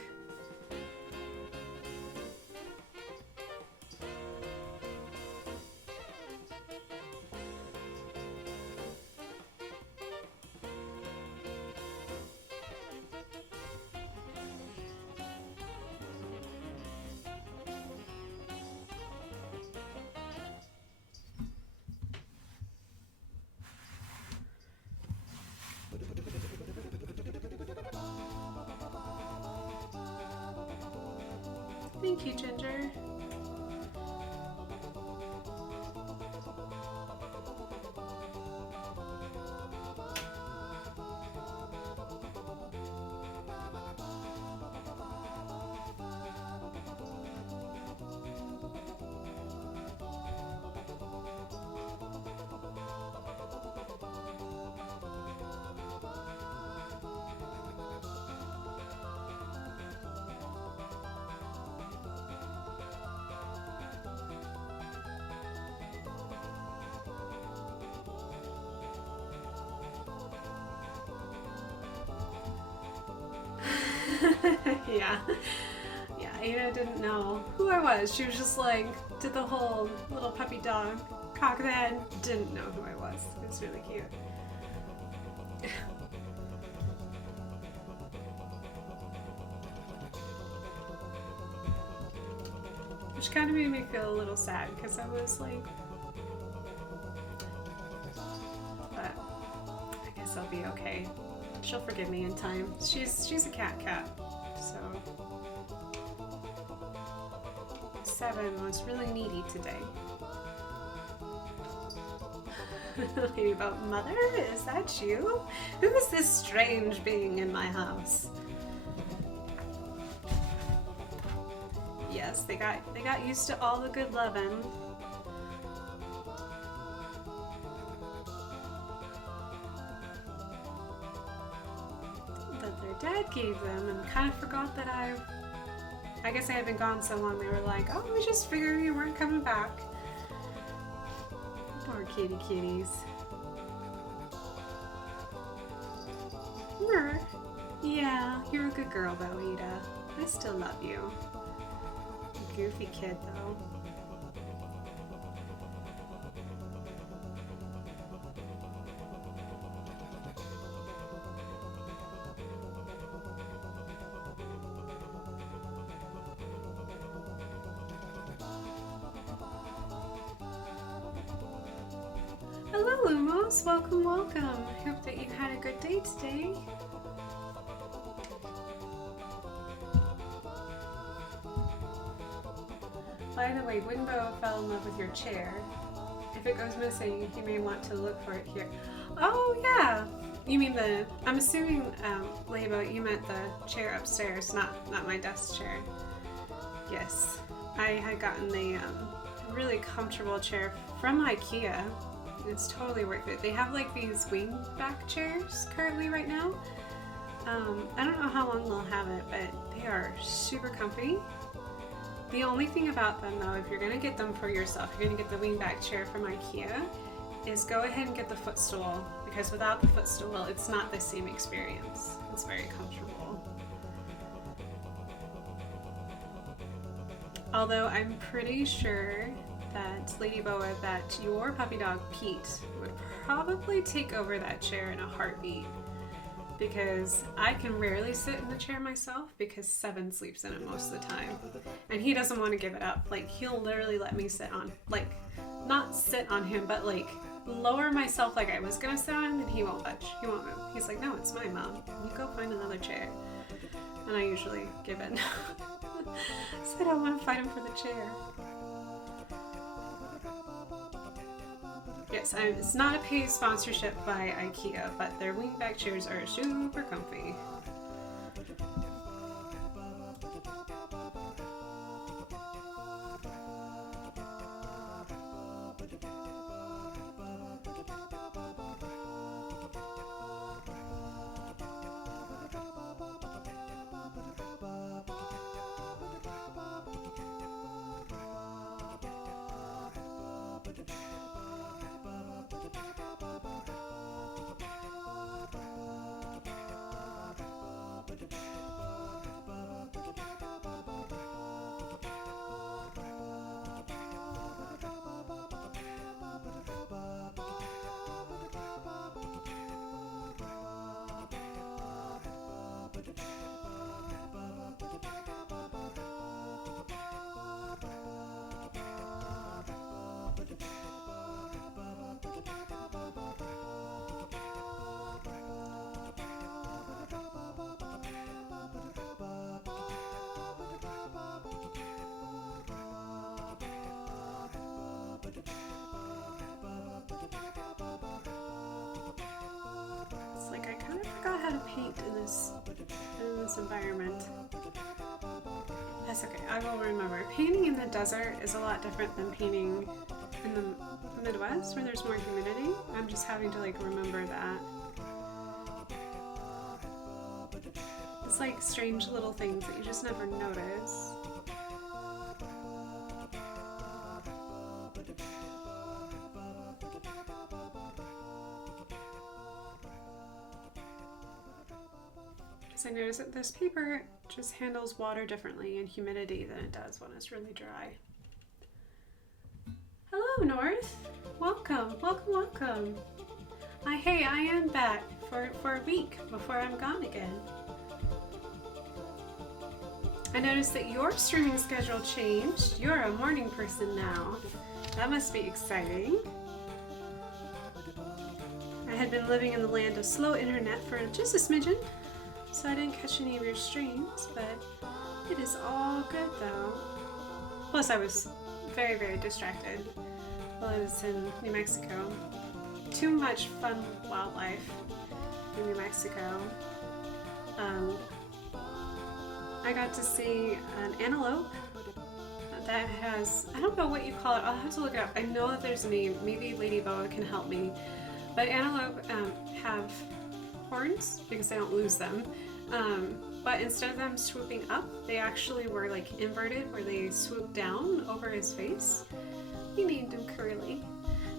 Thank you, Ginger. Yeah. Yeah, Ada didn't know who I was. She was just like, did the whole little puppy dog cock the head, didn't know who I was. It was really cute. Which kind of made me feel a little sad because I was like, but I guess I'll be okay. She'll forgive me in time. She's a cat, so 7 was really needy today. Ladybug, Mother, is that you? Who is this strange being in my house? Yes, they got used to all the good loving. That their dad gave them, and kind of forgot that I guess I had been gone so long. They were like, oh, we just figured you weren't coming back. Poor kitties. Yeah, you're a good girl though, Ada. I still love you. Goofy kid though. Hello Lumos, welcome, welcome. Hope that you had a good day today. By the way, Winbow fell in love with your chair. If it goes missing, you may want to look for it here. Oh yeah! You mean I'm assuming, Laybo, you meant the chair upstairs, not my desk chair. Yes. I had gotten a really comfortable chair from IKEA. It's totally worth it. They have like these wing back chairs currently right now. I don't know how long they'll have it, but they are super comfy. The only thing about them though, if you're going to get them for yourself, you're going to get the wingback chair from IKEA, is go ahead and get the footstool, because without the footstool, it's not the same experience. It's very comfortable. Although I'm pretty sure that Lady Boa, that your puppy dog Pete would probably take over that chair in a heartbeat. Because I can rarely sit in the chair myself because 7 sleeps in it most of the time. And he doesn't want to give it up. Like, he'll literally let me sit on, like, not sit on him, but like, lower myself like I was gonna sit on him, and he won't budge. He won't move. He's like, no, it's mine, Mom. You go find another chair. And I usually give in. So I don't want to fight him for the chair. Yes, it's not a paid sponsorship by IKEA, but their wingback chairs are super comfy. It's like I kind of forgot how to paint in this environment. That's okay, I will remember. Painting in the desert is a lot different than painting in the Midwest where there's more humidity. I'm just having to like remember that. It's like strange little things that you just never notice. I notice that this paper just handles water differently and humidity than it does when it's really dry. Hello, North. Welcome, welcome, welcome. Hey, I am back for a week before I'm gone again. I noticed that your streaming schedule changed. You're a morning person now. That must be exciting. I had been living in the land of slow internet for just a smidgen, so I didn't catch any of your streams, but it is all good though. Plus I was very, very distracted while I was in New Mexico. Too much fun wildlife in New Mexico. I got to see an antelope that has, I don't know what you call it, I'll have to look it up. I know that there's a name, maybe Lady Boa can help me. But antelope have horns because they don't lose them. But instead of them swooping up, they actually were like inverted where they swooped down over his face. We named him Curly.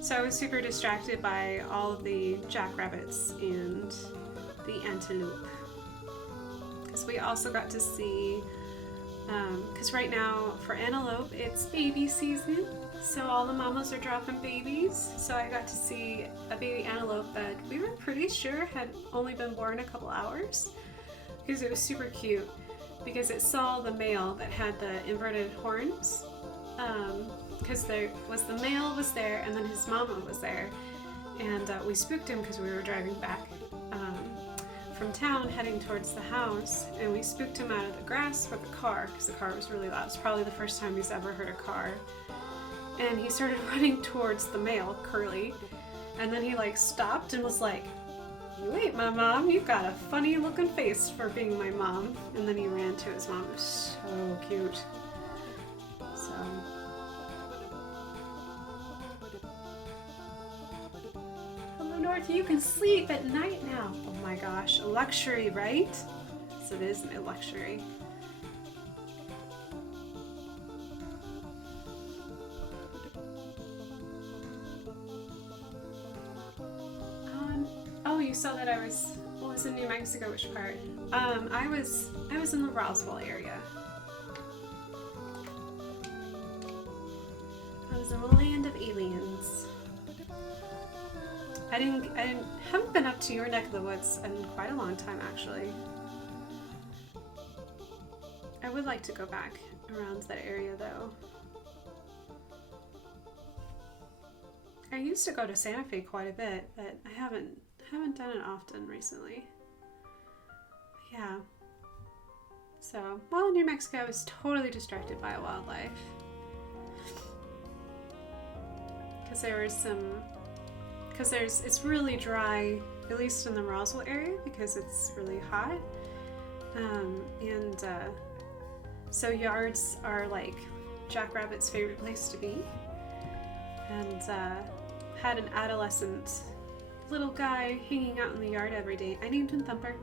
So I was super distracted by all of the jackrabbits and the antelope. Because we also got to see, because right now for antelope it's baby season, so all the mamas are dropping babies. So I got to see a baby antelope that we were pretty sure had only been born a couple hours, because it was super cute, because it saw the male that had the inverted horns, because there was the male was there and then his mama was there, and we spooked him because we were driving back from town heading towards the house, and we spooked him out of the grass with the car because the car was really loud. It's probably the first time he's ever heard a car, and he started running towards the male, Curly, and then he like stopped and was like, "You ain't my mom, you've got a funny looking face for being my mom," and then he ran to his mom. It was so cute. So North, you can sleep at night now. Oh my gosh, a luxury, right? So it is a luxury. Oh, you saw that I was in New Mexico. Which part? I was in the Roswell area. I was in the land of aliens. I haven't been up to your neck of the woods in quite a long time, actually. I would like to go back around that area, though. I used to go to Santa Fe quite a bit, but I haven't done it often recently. Yeah. So, well, New Mexico is totally distracted by wildlife. Because it's really dry, at least in the Roswell area, because it's really hot. So yards are like Jackrabbit's favorite place to be. And had an adolescent little guy hanging out in the yard every day. I named him Thumper,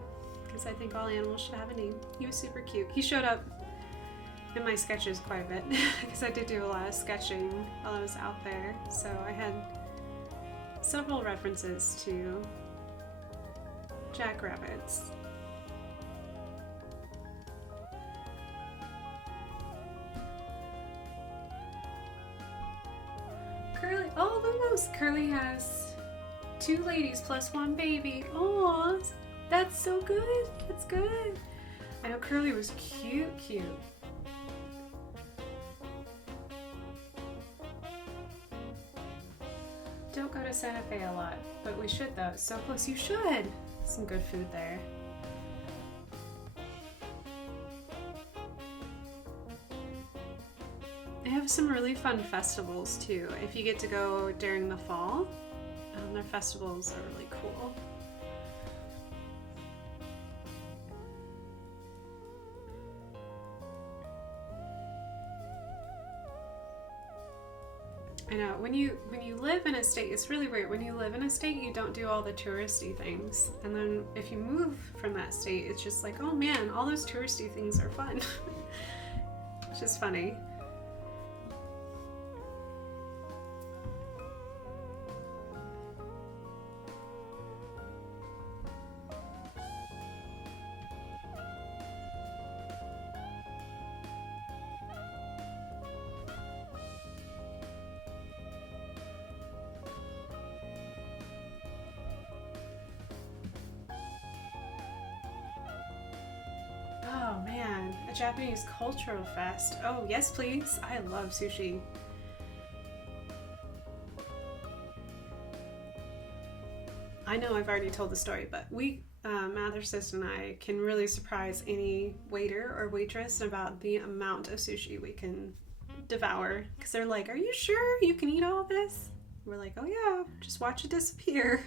because I think all animals should have a name. He was super cute. He showed up in my sketches quite a bit, because I did do a lot of sketching while I was out there. So I had several references to jackrabbits. Curly, oh, Lumos! Curly has 2 ladies plus 1 baby. Oh, that's so good. That's good. I know Curly was cute. Don't go to Santa Fe a lot, but we should though. It's so close. You should. Some good food there. They have some really fun festivals too. If you get to go during the fall, their festivals are really cool. I know, when you live in a state, it's really weird. When you live in a state, you don't do all the touristy things. And then if you move from that state, it's just like, oh man, all those touristy things are fun. It's just funny. Japanese Cultural Fest. Oh, yes, please. I love sushi. I know I've already told the story, but Mathersis and I can really surprise any waiter or waitress about the amount of sushi we can devour. Because they're like, are you sure you can eat all this? We're like, oh yeah, just watch it disappear.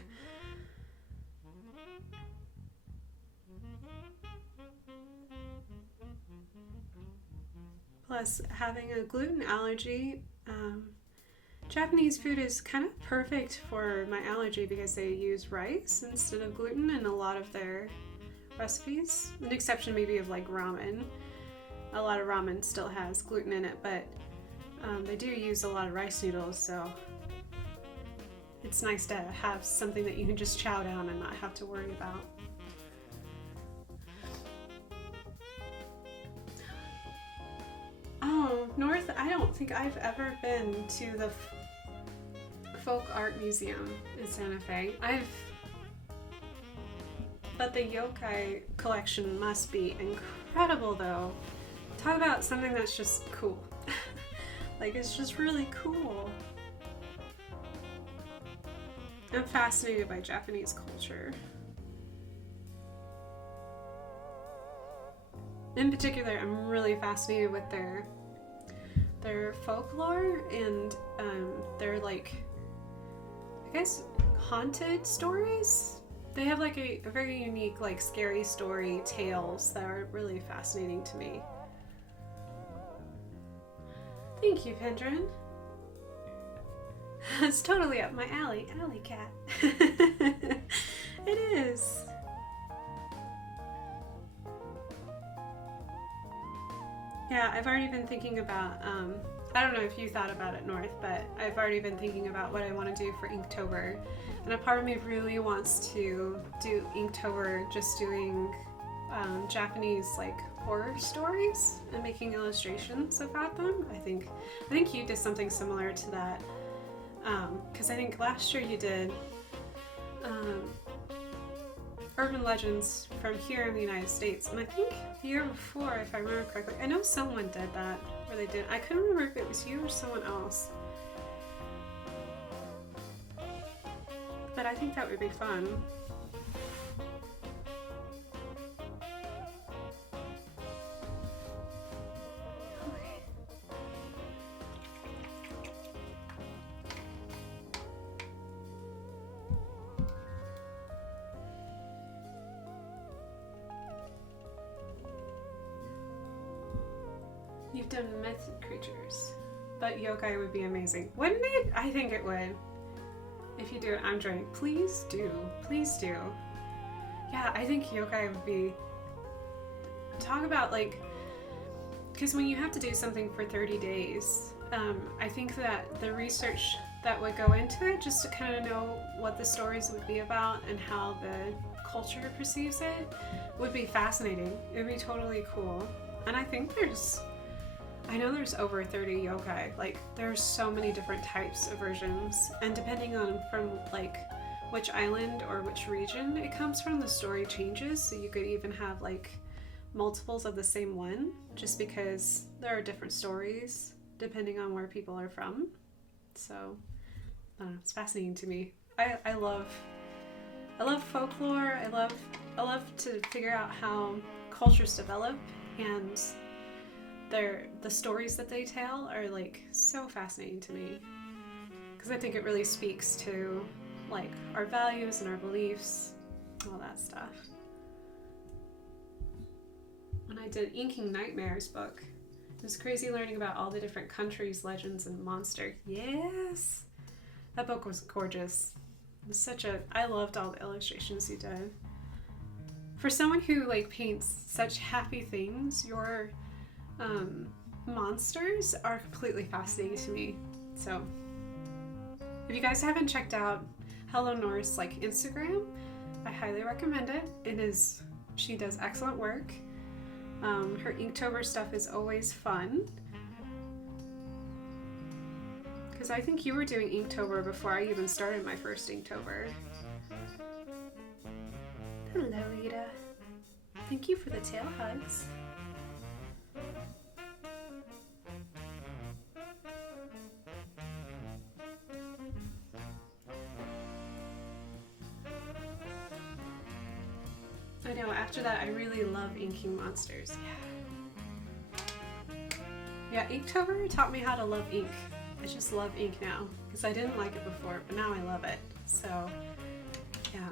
Plus, having a gluten allergy, Japanese food is kind of perfect for my allergy because they use rice instead of gluten in a lot of their recipes. An exception maybe of like ramen. A lot of ramen still has gluten in it, but they do use a lot of rice noodles, so it's nice to have something that you can just chow down and not have to worry about. Oh, North, I don't think I've ever been to the Folk Art Museum in Santa Fe. But the yokai collection must be incredible though. Talk about something that's just cool. Like, it's just really cool. I'm fascinated by Japanese culture. In particular, I'm really fascinated with their folklore and their, like, I guess, haunted stories. They have like a very unique, like, scary story tales that are really fascinating to me. Thank you, Pendrin. It's totally up my alley, alley cat. It is. Yeah, I've already been thinking about, I don't know if you thought about it, North, but I've already been thinking about what I want to do for Inktober. And a part of me really wants to do Inktober just doing Japanese, like, horror stories and making illustrations about them. I think you did something similar to that. Because I think last year you did urban legends from here in the United States, and I think the year before, if I remember correctly, I know someone did that, or they did. I couldn't remember if it was you or someone else. But I think that would be fun. You've done myth creatures, but yokai would be amazing. Wouldn't it? I think it would. If you do it, I'm joining. Please do. Please do. Yeah, I think yokai would be... Talk about, like... Because when you have to do something for 30 days, I think that the research that would go into it, just to kind of know what the stories would be about and how the culture perceives it, would be fascinating. It would be totally cool. And I think I know there's over 30 yokai. Like, there's so many different types of versions, and depending on from, like, which island or which region it comes from, the story changes. So you could even have, like, multiples of the same one, just because there are different stories depending on where people are from. So, I don't know, it's fascinating to me. I love folklore. I love to figure out how cultures develop, and the stories that they tell are, like, so fascinating to me, because I think it really speaks to, like, our values and our beliefs, all that stuff. When I did Inking Nightmares book, it was crazy learning about all the different countries, legends, and monsters. Yes, that book was gorgeous. It was I loved all the illustrations you did. For someone who, like, paints such happy things, your monsters are completely fascinating to me. So if you guys haven't checked out Hello Norse, like, Instagram, I highly recommend it. She does excellent work. Her Inktober stuff is always fun, because I think you were doing Inktober before I even started my first Inktober. Hello, Ida. Thank you for the tail hugs. know, after that, I really love inking monsters. Yeah, Inktober taught me how to love ink. I just love ink now, because I didn't like it before, but now I love it. So, yeah.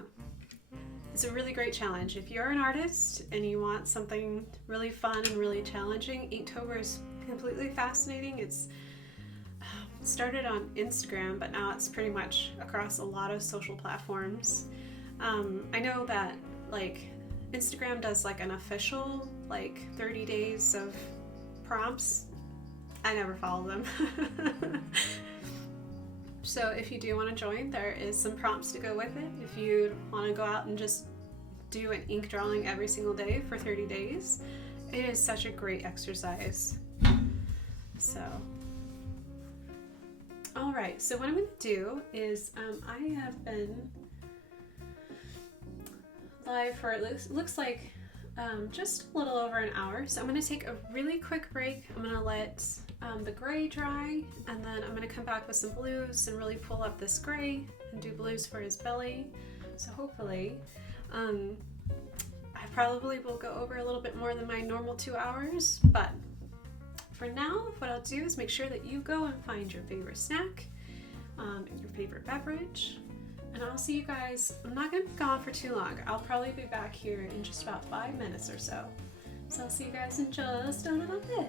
It's a really great challenge. If you're an artist and you want something really fun and really challenging, Inktober is completely fascinating. It's started on Instagram, but now it's pretty much across a lot of social platforms. I know that like Instagram does like an official like 30 days of prompts. I never follow them. So if you do want to join, there is some prompts to go with it. If you want to go out and just do an ink drawing every single day for 30 days, it is such a great exercise. So, all right, so what I'm going to do is I have been live for, it looks like just a little over an hour. So I'm going to take a really quick break. I'm going to let the gray dry, and then I'm going to come back with some blues and really pull up this gray and do blues for his belly. So hopefully, I probably will go over a little bit more than my normal 2 hours, but for now, what I'll do is make sure that you go and find your favorite snack, your favorite beverage, and I'll see you guys. I'm not going to be gone for too long. I'll probably be back here in just about 5 minutes or so. So I'll see you guys in just a little bit.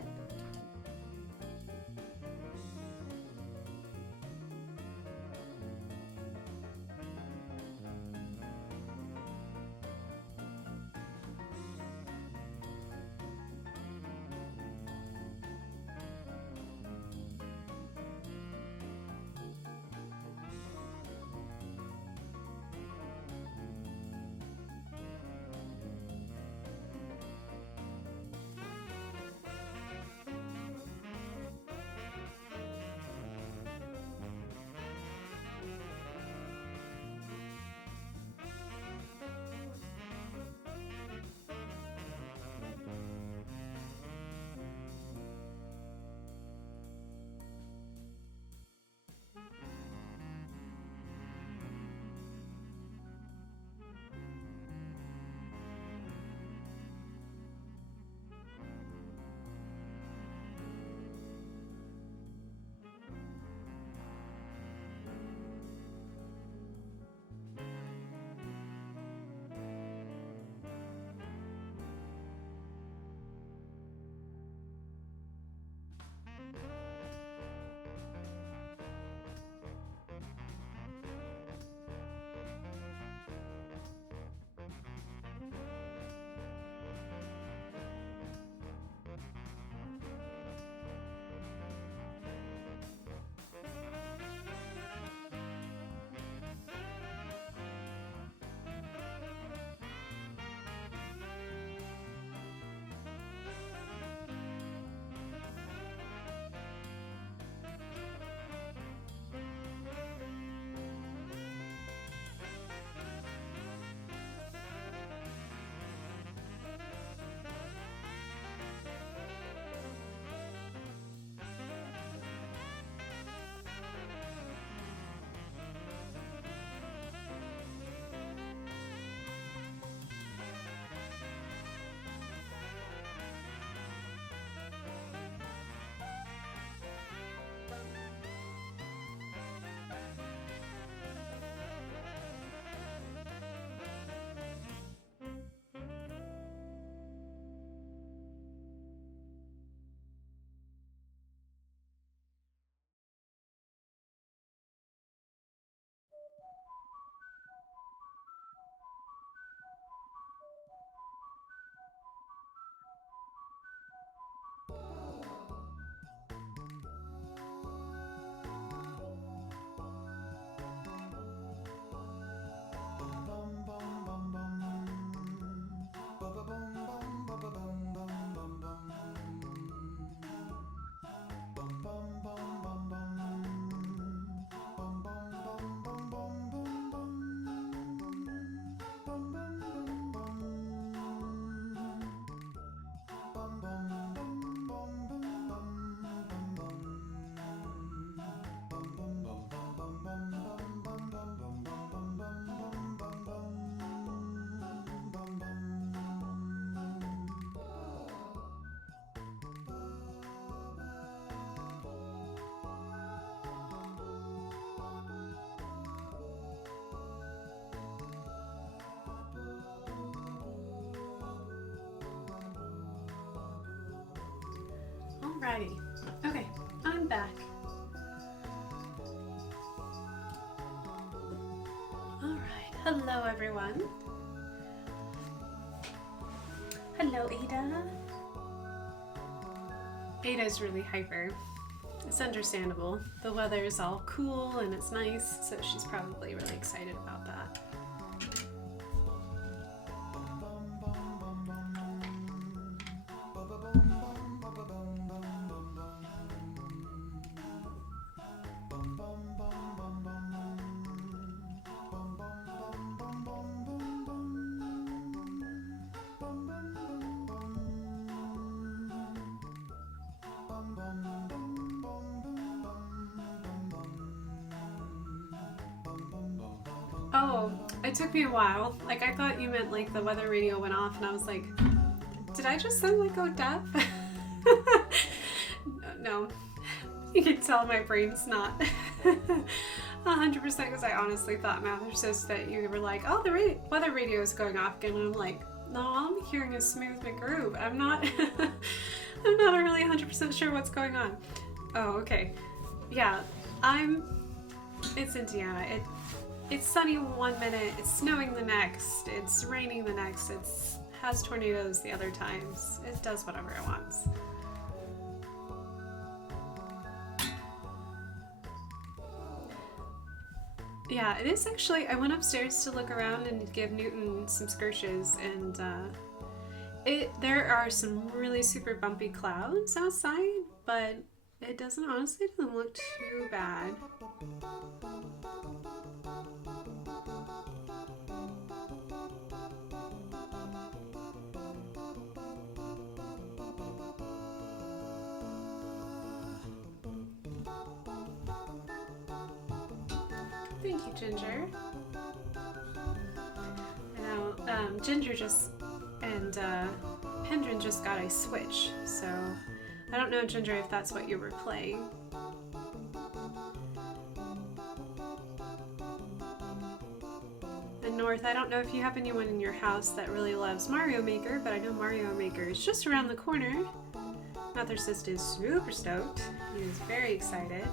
Alrighty. Okay, I'm back. Alright, hello everyone. Hello Ada. Ada's really hyper. It's understandable. The weather is all cool and it's nice, so she's probably really excited about that. Oh, it took me a while. Like, I thought you meant like the weather radio went off and I was like, did I just sound like deaf? No, you can tell my brain's not 100% because I honestly thought, Mathersus, that you were like, oh, the weather radio is going off again. And I'm like, no, I'm hearing a smooth McGroove. I'm not, I'm not really 100% sure what's going on. Oh, okay. Yeah, it's Indiana. It's sunny one minute, it's snowing the next, it's raining the next, it has tornadoes the other times. It does whatever it wants. Yeah, it is actually, I went upstairs to look around and give Newton some skirmishes, and there are some really super bumpy clouds outside, but it honestly doesn't look too bad. Thank you, Ginger. Now, Ginger and Pendrin just got a Switch, so I don't know, Ginger, if that's what you were playing. And North, I don't know if you have anyone in your house that really loves Mario Maker, but I know Mario Maker is just around the corner. Mathersus is super stoked. He is very excited.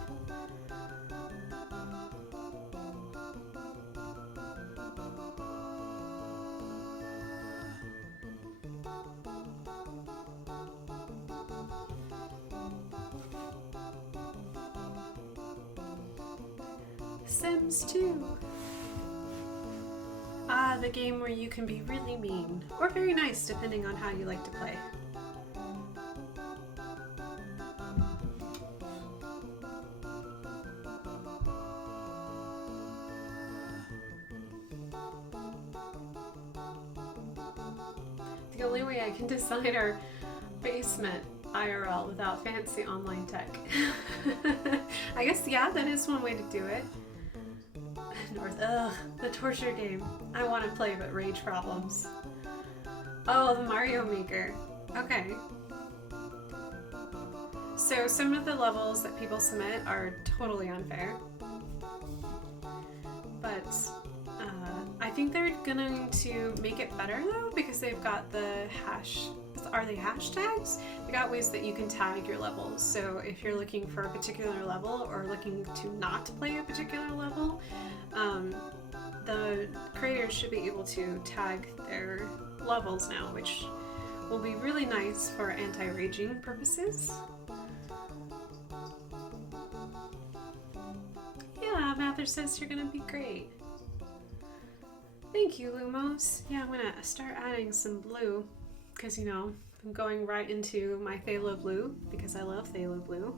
Sims 2. Ah, the game where you can be really mean, or very nice depending on how you like to play. The only way I can design our basement IRL without fancy online tech. I guess, yeah, that is one way to do it. North, ugh, the torture game. I want to play, but rage problems. Oh, the Mario Maker. Okay. So some of the levels that people submit are totally unfair. But I think they're going to make it better though, because they've got the are they hashtags? They got ways that you can tag your levels. So if you're looking for a particular level or looking to not play a particular level, the creators should be able to tag their levels now, which will be really nice for anti-raging purposes. Yeah, Mather says you're gonna be great. Thank you, Lumos. Yeah, I'm gonna start adding some blue, because, you know, I'm going right into my phthalo blue, because I love phthalo blue.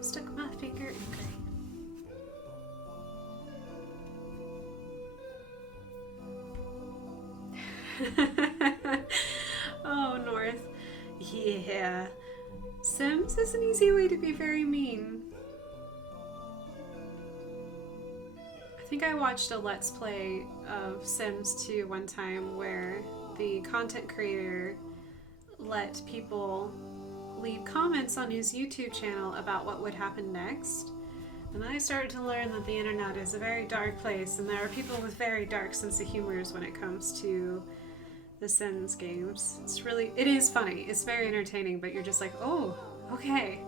Stuck my finger in gray. Oh, North. Yeah. Sims is an easy way to be very mean. I think I watched a Let's Play of Sims 2 one time where the content creator let people leave comments on his YouTube channel about what would happen next. And I started to learn that the internet is a very dark place, and there are people with very dark sense of humors when it comes to the Sims games. It is funny. It's very entertaining, but you're just like, oh, okay.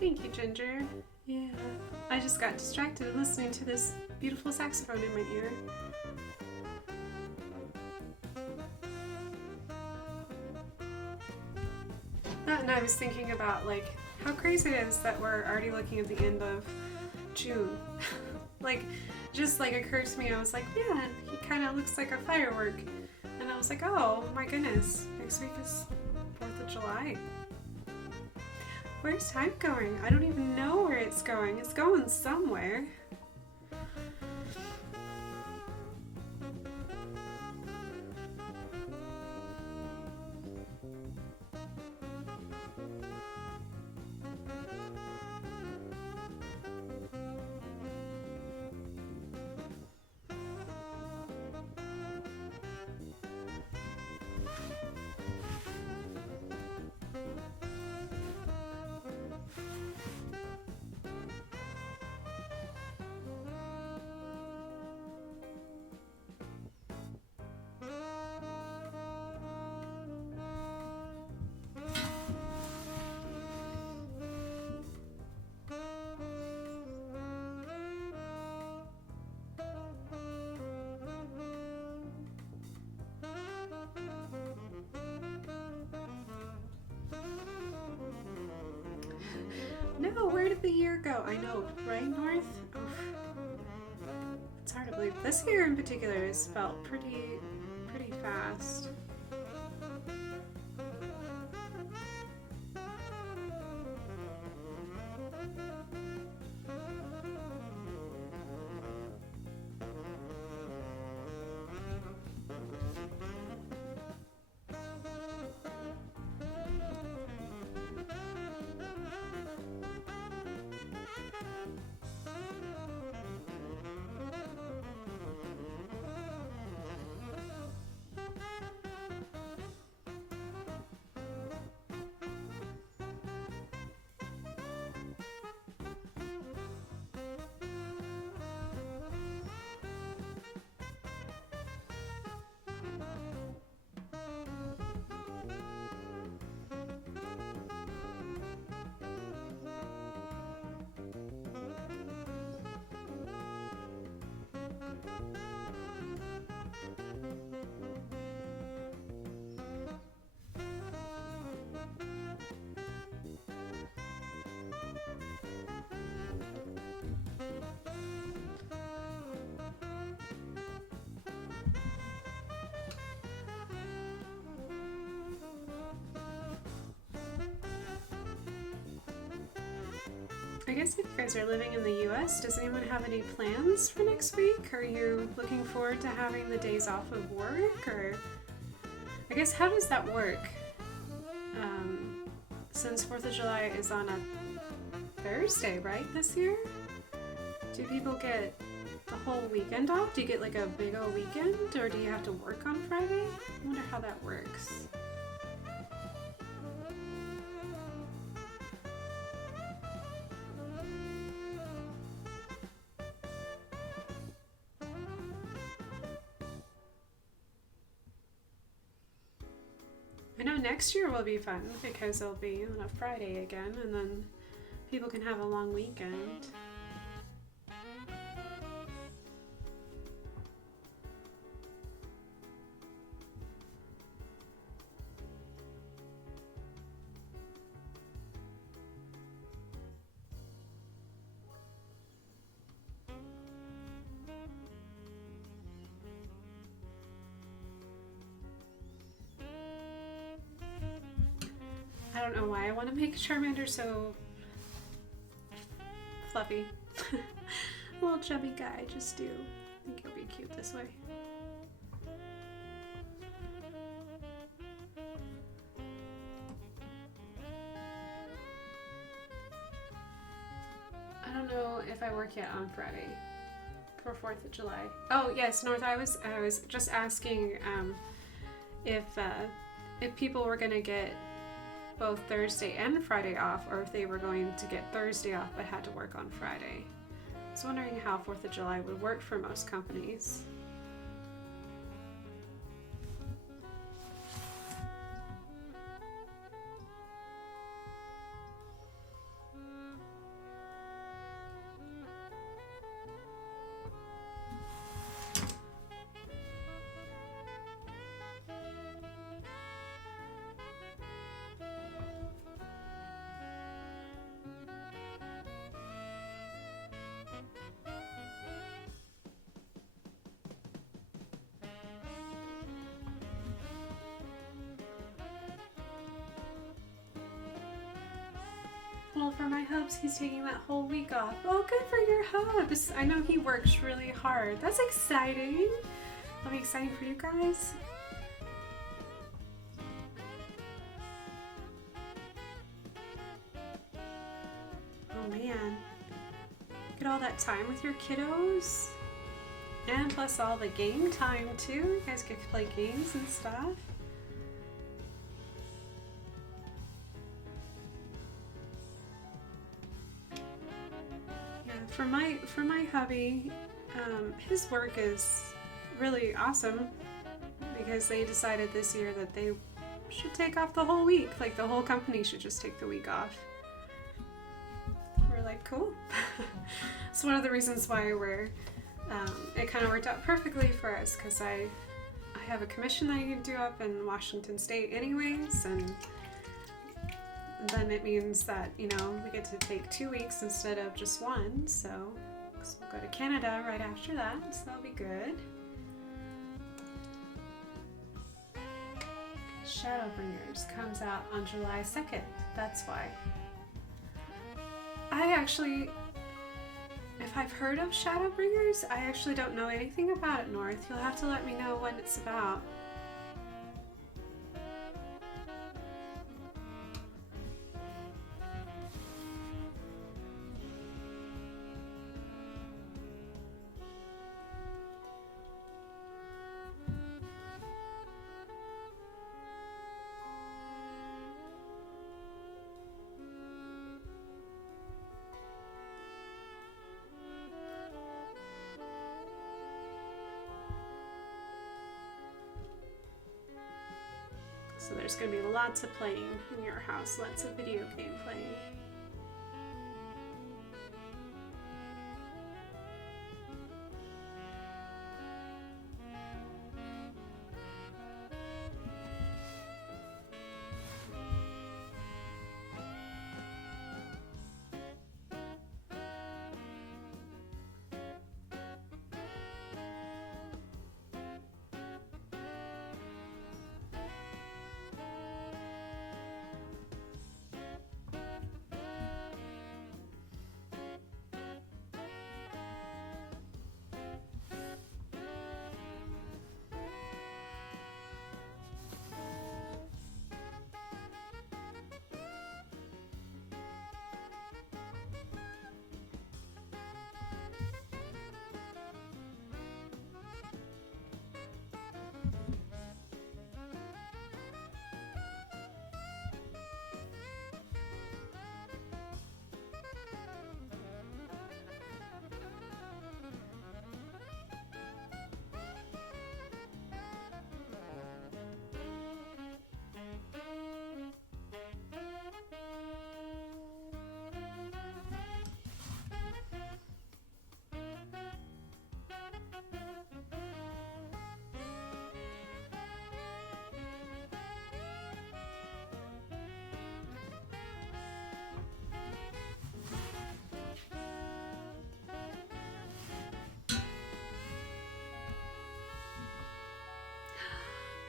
Thank you, Ginger. Yeah, I just got distracted listening to this beautiful saxophone in my ear. And I was thinking about like how crazy it is that we're already looking at the end of June. Like, just like occurred to me, I was like, yeah, he kind of looks like a firework. And I was like, oh my goodness, next week is 4th of July. Where's time going? I don't even know where it's going. It's going somewhere. No, where did the year go? I know, right, North? Oof. It's hard to believe. This year in particular has felt pretty fast. I guess if you guys are living in the US, does anyone have any plans for next week? Are you looking forward to having the days off of work? Or I guess how does that work? Since 4th of July is on a Thursday, right, this year? Do people get the whole weekend off? Do you get like a big old weekend? Or do you have to work on Friday? I wonder how that works. I know next year will be fun because it'll be on a Friday again, and then people can have a long weekend. I don't know why I want to make Charmander so fluffy. A little chubby guy, just do. I think he'll be cute this way. I don't know if I work yet on Friday for 4th of July. Oh yes, North, I was just asking if people were gonna get both Thursday and Friday off, or if they were going to get Thursday off but had to work on Friday. I was wondering how 4th of July would work for most companies. Well, for my hubs, he's taking that whole week off. Oh, good for your hubs. I know he works really hard. That's exciting. That'll be exciting for you guys. Oh man. Get all that time with your kiddos. And plus all the game time too. You guys get to play games and stuff. For my hubby, his work is really awesome because they decided this year that they should take off the whole week. Like the whole company should just take the week off. We're like, cool. It's one of the reasons why it kind of worked out perfectly for us because I have a commission that I can do up in Washington State anyways, and then it means that, you know, we get to take 2 weeks instead of just one, so we'll go to Canada right after that, so that'll be good. Shadowbringers comes out on July 2nd, that's why. I actually, if I've heard of Shadowbringers, I actually don't know anything about it, North. You'll have to let me know what it's about. So there's going to be lots of playing in your house, lots of video game playing.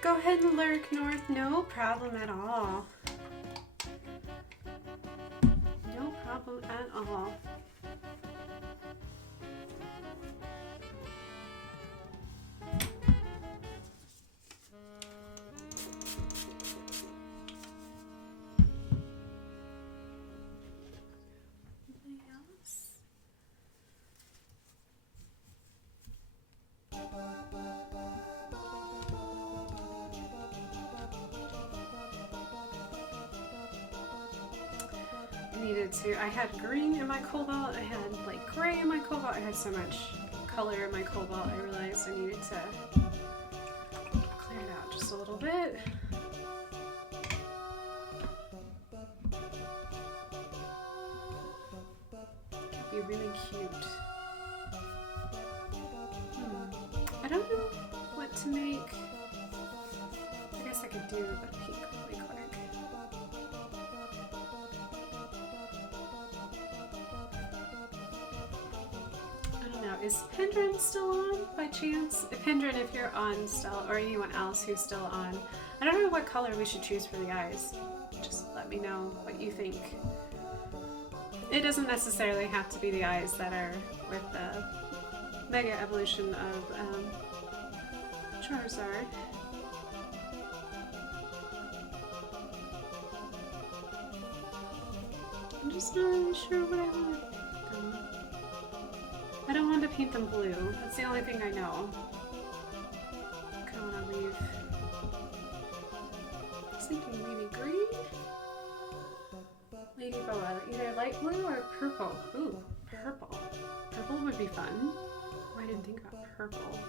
Go ahead and lurk, North. No problem at all. No problem at all. Anything else? Needed to. I had green in my cobalt, I had like gray in my cobalt, I had so much color in my cobalt, I realized I needed to clear it out just a little bit. Could be really cute. I don't know what to make. I guess I could do a pink really quick. Is Pendrin still on by chance? Pendrin, if you're on still, or anyone else who's still on. I don't know what color we should choose for the eyes. Just let me know what you think. It doesn't necessarily have to be the eyes that are with the Mega Evolution of Charizard. I'm just not really sure what I want. I don't want to paint them blue. That's the only thing I know. I kind of want to leave. I was thinking maybe green? Lady Boa, either light blue or purple. Ooh, purple. Purple would be fun. Oh, I didn't think about purple.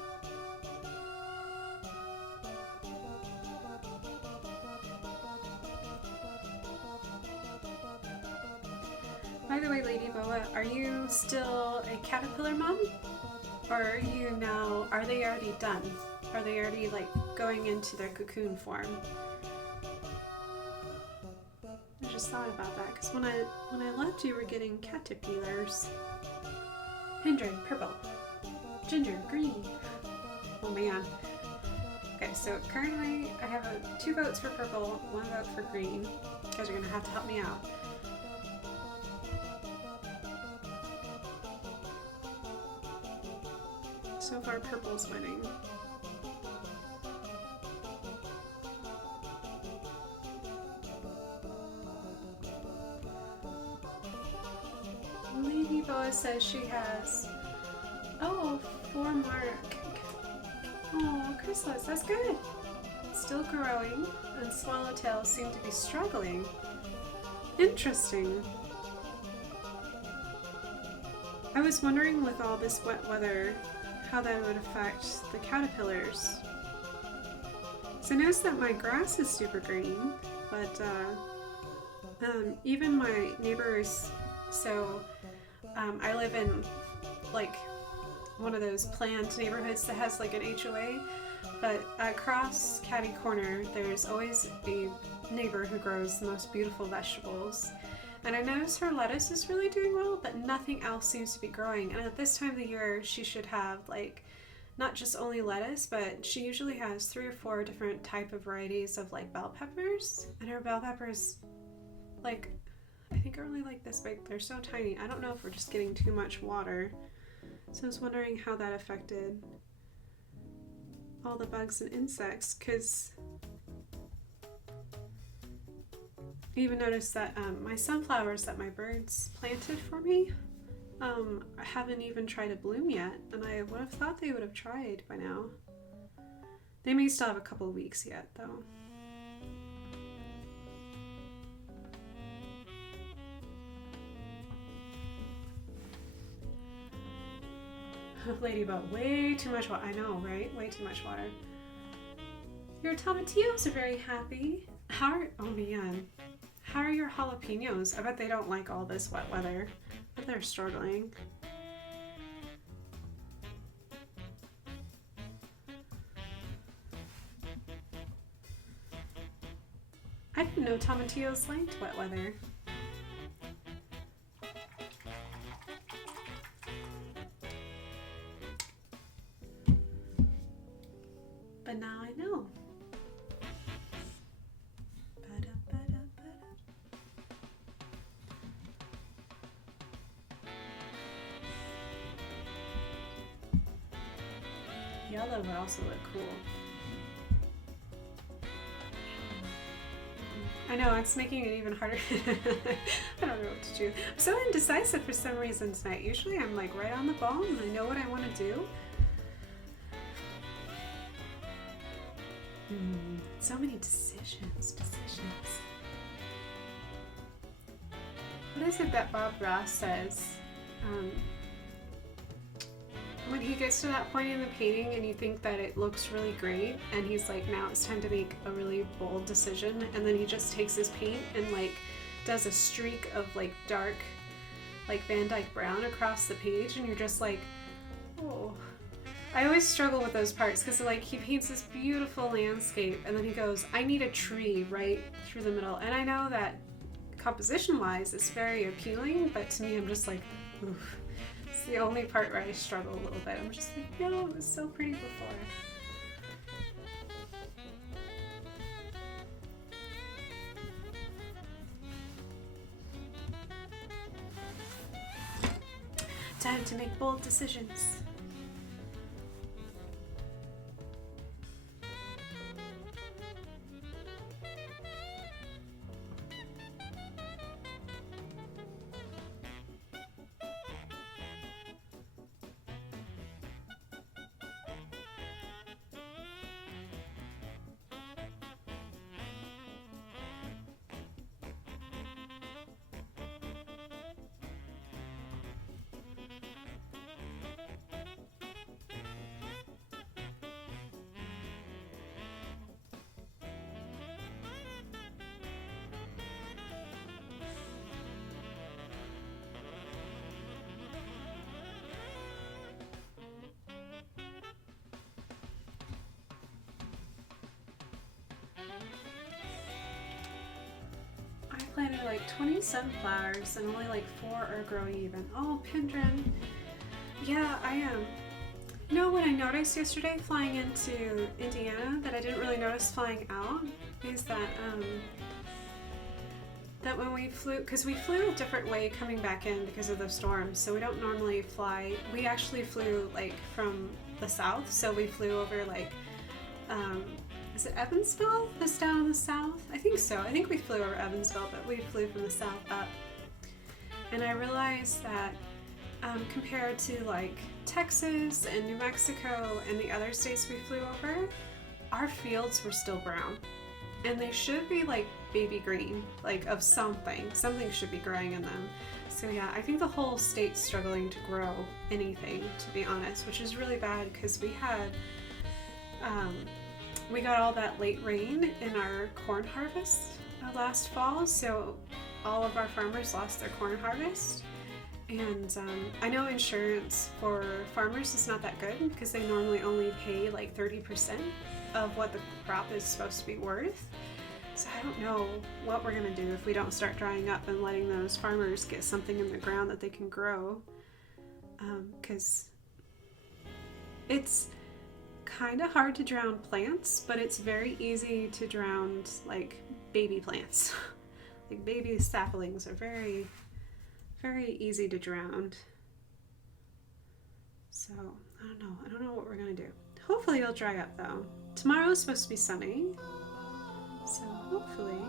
By the way, Lady Boa, are you still a caterpillar mom? Or are you now, are they already done? Are they already like going into their cocoon form? I just thought about that because when I left you were getting caterpillars. Pendrin, purple. Ginger, green. Oh man. Okay, so currently I have 2 votes for purple, 1 vote for green. You guys are gonna have to help me out. So far, purple's winning. Lady Boa says she has, 4 mark. Oh, chrysalis, that's good. Still growing, and swallowtails seem to be struggling. Interesting. I was wondering with all this wet weather, how that would affect the caterpillars. So I noticed that my grass is super green, but even my neighbors, so I live in like one of those planned neighborhoods that has like an HOA, but across Catty Corner there's always a neighbor who grows the most beautiful vegetables. And I noticed her lettuce is really doing well, but nothing else seems to be growing. And at this time of the year, she should have like, not just only lettuce, but she usually has 3 or 4 different type of varieties of like bell peppers. And her bell peppers, like, I think are only like this big. They're so tiny. I don't know if we're just getting too much water. So I was wondering how that affected all the bugs and insects, because I even noticed that my sunflowers that my birds planted for me haven't even tried to bloom yet, and I would have thought they would have tried by now. They may still have a couple of weeks yet, though. Ladybug, way too much water. I know, right? Way too much water. Your tomatillos are very happy. Oh man. How are your jalapenos? I bet they don't like all this wet weather. But they're struggling. I didn't know tomatillos liked wet weather. But now I know. Yellow would also look cool. I know, it's making it even harder. I don't know what to do. I'm so indecisive for some reason tonight. Usually I'm like right on the ball and I know what I want to do. So many decisions. What is it that Bob Ross says? When he gets to that point in the painting and you think that it looks really great and he's like, now it's time to make a really bold decision, and then he just takes his paint and like does a streak of like dark like Van Dyke brown across the page, and you're just like, oh. I always struggle with those parts because like he paints this beautiful landscape and then he goes, I need a tree right through the middle, and I know that composition wise it's very appealing, but to me I'm just like, oof. It's the only part where I struggle a little bit. I'm just like, no, it was so pretty before. Time to make bold decisions. Planted like 20 sunflowers and only like 4 are growing even. Oh, Pendrin. Yeah, I am. You know what I noticed yesterday flying into Indiana that I didn't really notice flying out is that that when we flew, because we flew a different way coming back in because of the storm, so we don't normally fly. We actually flew like from the south, so we flew over like is it Evansville? That's down in the south? I think so. I think we flew over Evansville, but we flew from the south up. And I realized that compared to like Texas and New Mexico and the other states we flew over, our fields were still brown. And they should be like baby green, like of something. Something should be growing in them. So yeah, I think the whole state's struggling to grow anything, to be honest, which is really bad because we had we got all that late rain in our corn harvest last fall, so all of our farmers lost their corn harvest. And I know insurance for farmers is not that good because they normally only pay like 30% of what the crop is supposed to be worth. So I don't know what we're going to do if we don't start drying up and letting those farmers get something in the ground that they can grow. Because it's kind of hard to drown plants, but it's very easy to drown like baby plants. Like baby saplings are very, very easy to drown. So I don't know what we're gonna do. Hopefully it'll dry up though. Tomorrow's supposed to be sunny, so hopefully.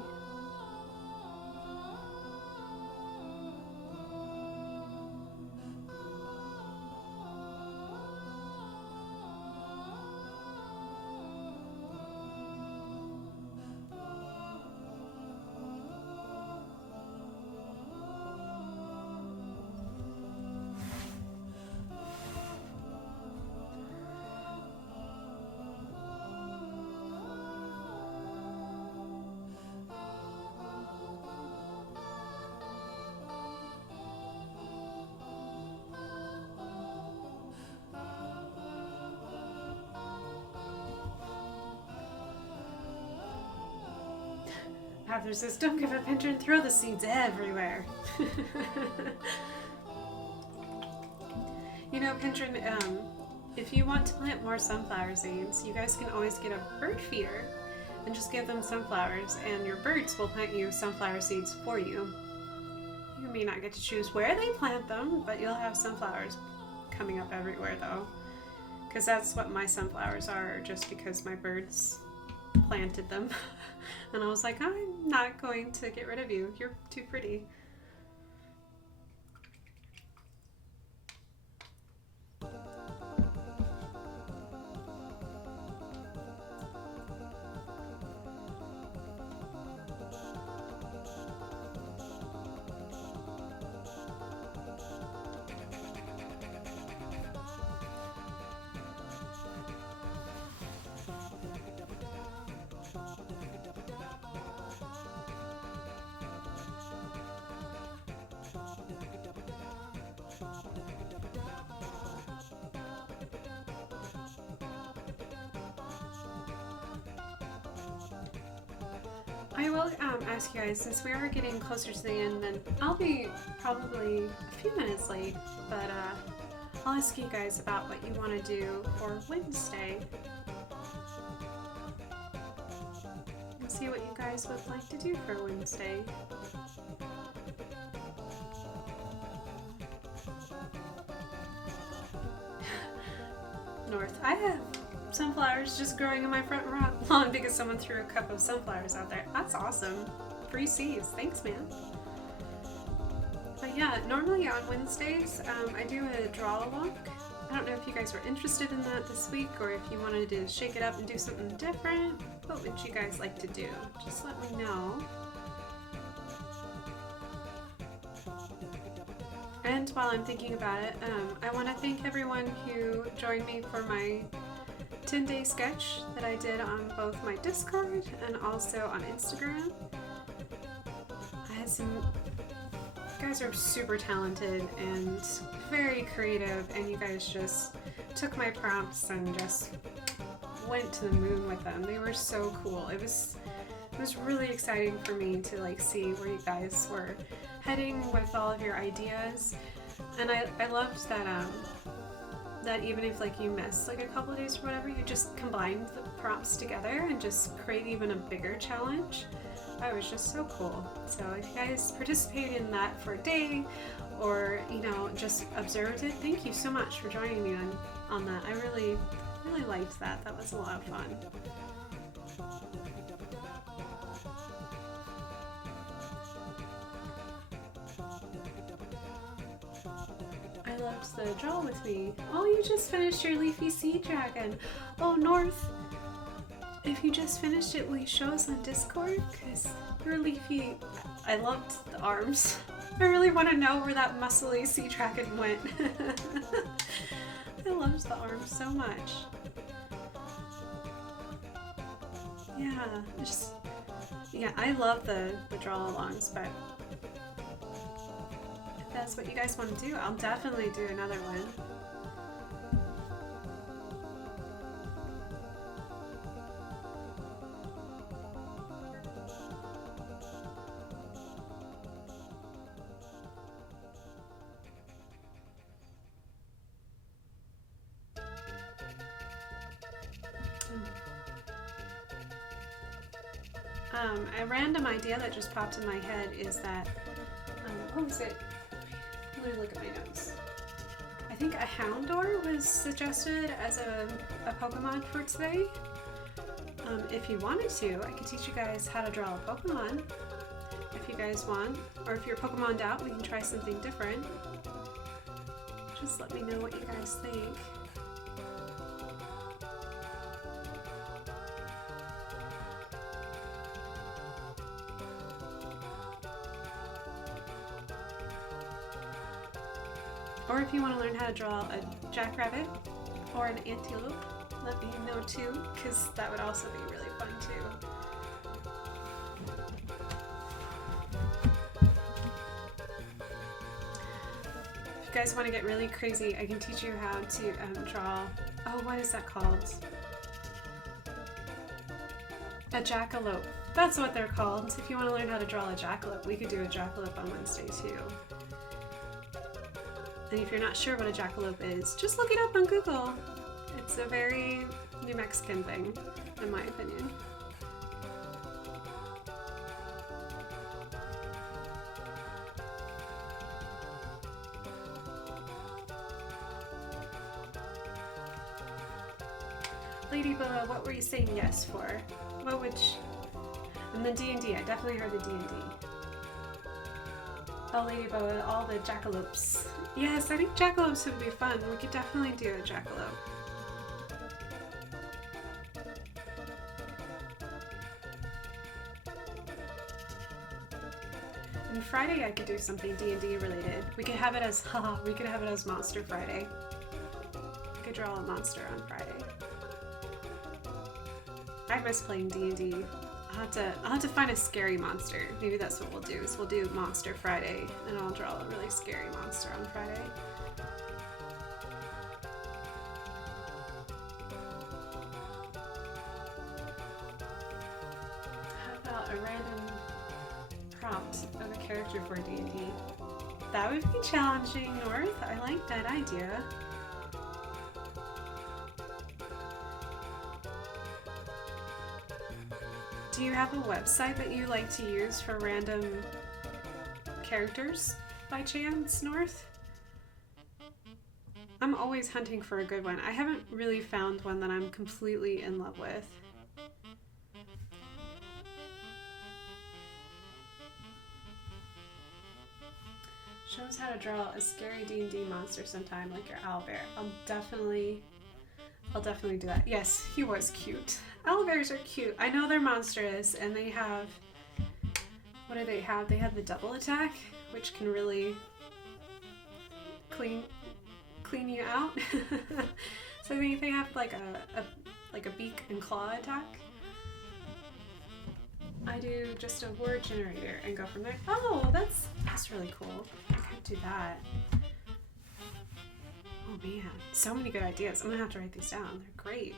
Arthur says, don't give up, Pinter, and throw the seeds everywhere. You know, Pinter, if you want to plant more sunflower seeds, you guys can always get a bird feeder and just give them sunflowers, and your birds will plant you sunflower seeds for you. You may not get to choose where they plant them, but you'll have sunflowers coming up everywhere, though. because that's what my sunflowers are, just because my birds planted them. And I was like, I'm not going to get rid of you. You're too pretty. I will ask you guys, since we are getting closer to the end, then I'll be probably a few minutes late, but I'll ask you guys about what you want to do for Wednesday. And see what you guys would like to do for Wednesday. North. I have sunflowers just growing in my front lawn because someone threw a cup of sunflowers out there. That's awesome. Free seeds. Thanks, man. But yeah, normally on Wednesdays, I do a draw along. I don't know if you guys were interested in that this week, or if you wanted to shake it up and do something different. What would you guys like to do? Just let me know. And while I'm thinking about it, I want to thank everyone who joined me for my 10-day sketch that I did on both my Discord and also on Instagram. I had some... You guys are super talented and very creative, and you guys just took my prompts and just went to the moon with them. They were so cool. It was really exciting for me to like see where you guys were heading with all of your ideas, and I loved that that even if like you missed like a couple of days or whatever, you just combined the prompts together and just create even a bigger challenge. That was just so cool. So if you guys participated in that for a day, or you know, just observed it, thank you so much for joining me on that. I really liked that. That was a lot of fun. I loved the draw with me. Oh, you just finished your leafy sea dragon. Oh, North, if you just finished it, will you show us on Discord? Because your leafy... I loved the arms. I really want to know where that muscly sea dragon went. I loved the arms so much. Yeah, I love the draw-alongs, but if that's what you guys want to do, I'll definitely do another one. A random idea that just popped in my head is that, what was it? Let me look at my notes. I think a Houndour was suggested as a Pokemon for today. If you wanted to, I could teach you guys how to draw a Pokemon, if you guys want. Or if you're Pokemon'd out, we can try something different. Just let me know what you guys think. Or if you want to learn how to draw a jackrabbit or an antelope, let me know too, because that would also be really fun too. If you guys want to get really crazy, I can teach you how to draw, oh, what is that called? A jackalope. That's what they're called. If you want to learn how to draw a jackalope, we could do a jackalope on Wednesday too. And if you're not sure what a jackalope is, just look it up on Google. It's a very New Mexican thing, in my opinion. Lady Boa, what were you saying yes for? What would and the D&D, I definitely heard the D&D. Oh, Lady Boa, all the jackalopes. Yes, I think jackalopes would be fun. We could definitely do a jackalope. And Friday I could do something D&D related. We could have it as, we could have it as Monster Friday. We could draw a monster on Friday. I miss playing D&D. I'll have to find a scary monster. Maybe that's what we'll do, is we'll do Monster Friday, and I'll draw a really scary monster on Friday. How about a random prompt of a character for D&D? That would be challenging, North. I like that idea. Do you have a website that you like to use for random characters by chance, North? I'm always hunting for a good one. I haven't really found one that I'm completely in love with. Show us how to draw a scary D&D monster sometime, like your owlbear. I'll definitely do that. Yes, he was cute. Owlbears are cute. I know they're monstrous, and they have... What do they have? They have the double attack, which can really clean you out. So they have like a beak and claw attack. I do just a word generator and go from there. Oh, that's really cool. I could do that. Oh man, so many good ideas. I'm gonna have to write these down. They're great.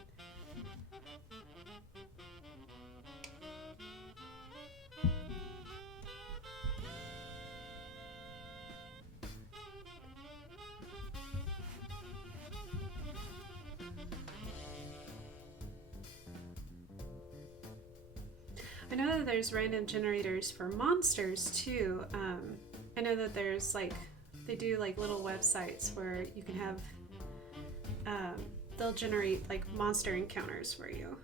I know that there's random generators for monsters too. I know that there's like, they do like little websites where you can have, they'll generate like monster encounters for you.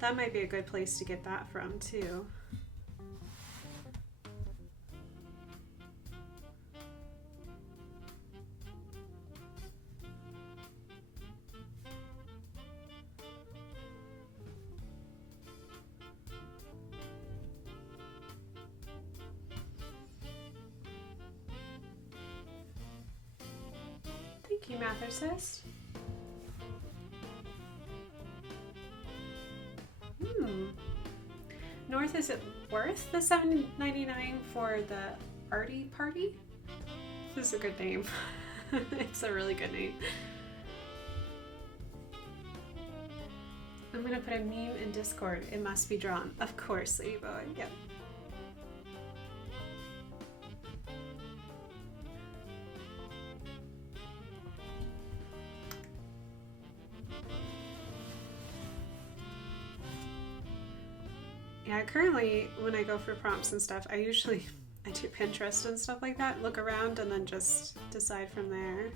That might be a good place to get that from too. Thank you, Mathicist. North, is it worth the $7.99 for the Arty Party? This is a good name. It's a really good name. I'm gonna put a meme in Discord. It must be drawn. Of course, Ladybug. Yep. Yeah, currently when I go for prompts and stuff, I do Pinterest and stuff like that, look around and then just decide from there.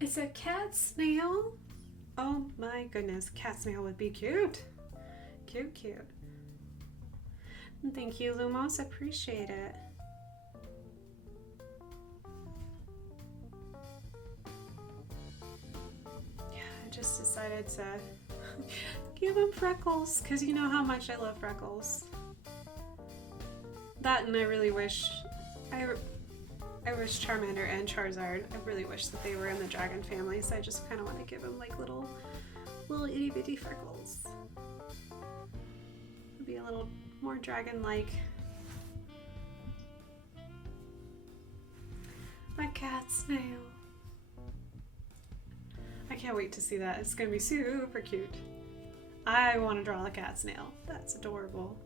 It's a cat snail? Oh my goodness, cat snail would be cute. Cute, cute. Thank you, Lumos. Appreciate it. Yeah, I just decided to give him Freckles because you know how much I love Freckles. That, and I really wish I wish Charmander and Charizard, I really wish that they were in the dragon family, so I just kind of want to give them like little itty bitty freckles. It'd be a little more dragon-like. My cat snail. I can't wait to see that. It's gonna be super cute. I want to draw a cat snail. That's adorable.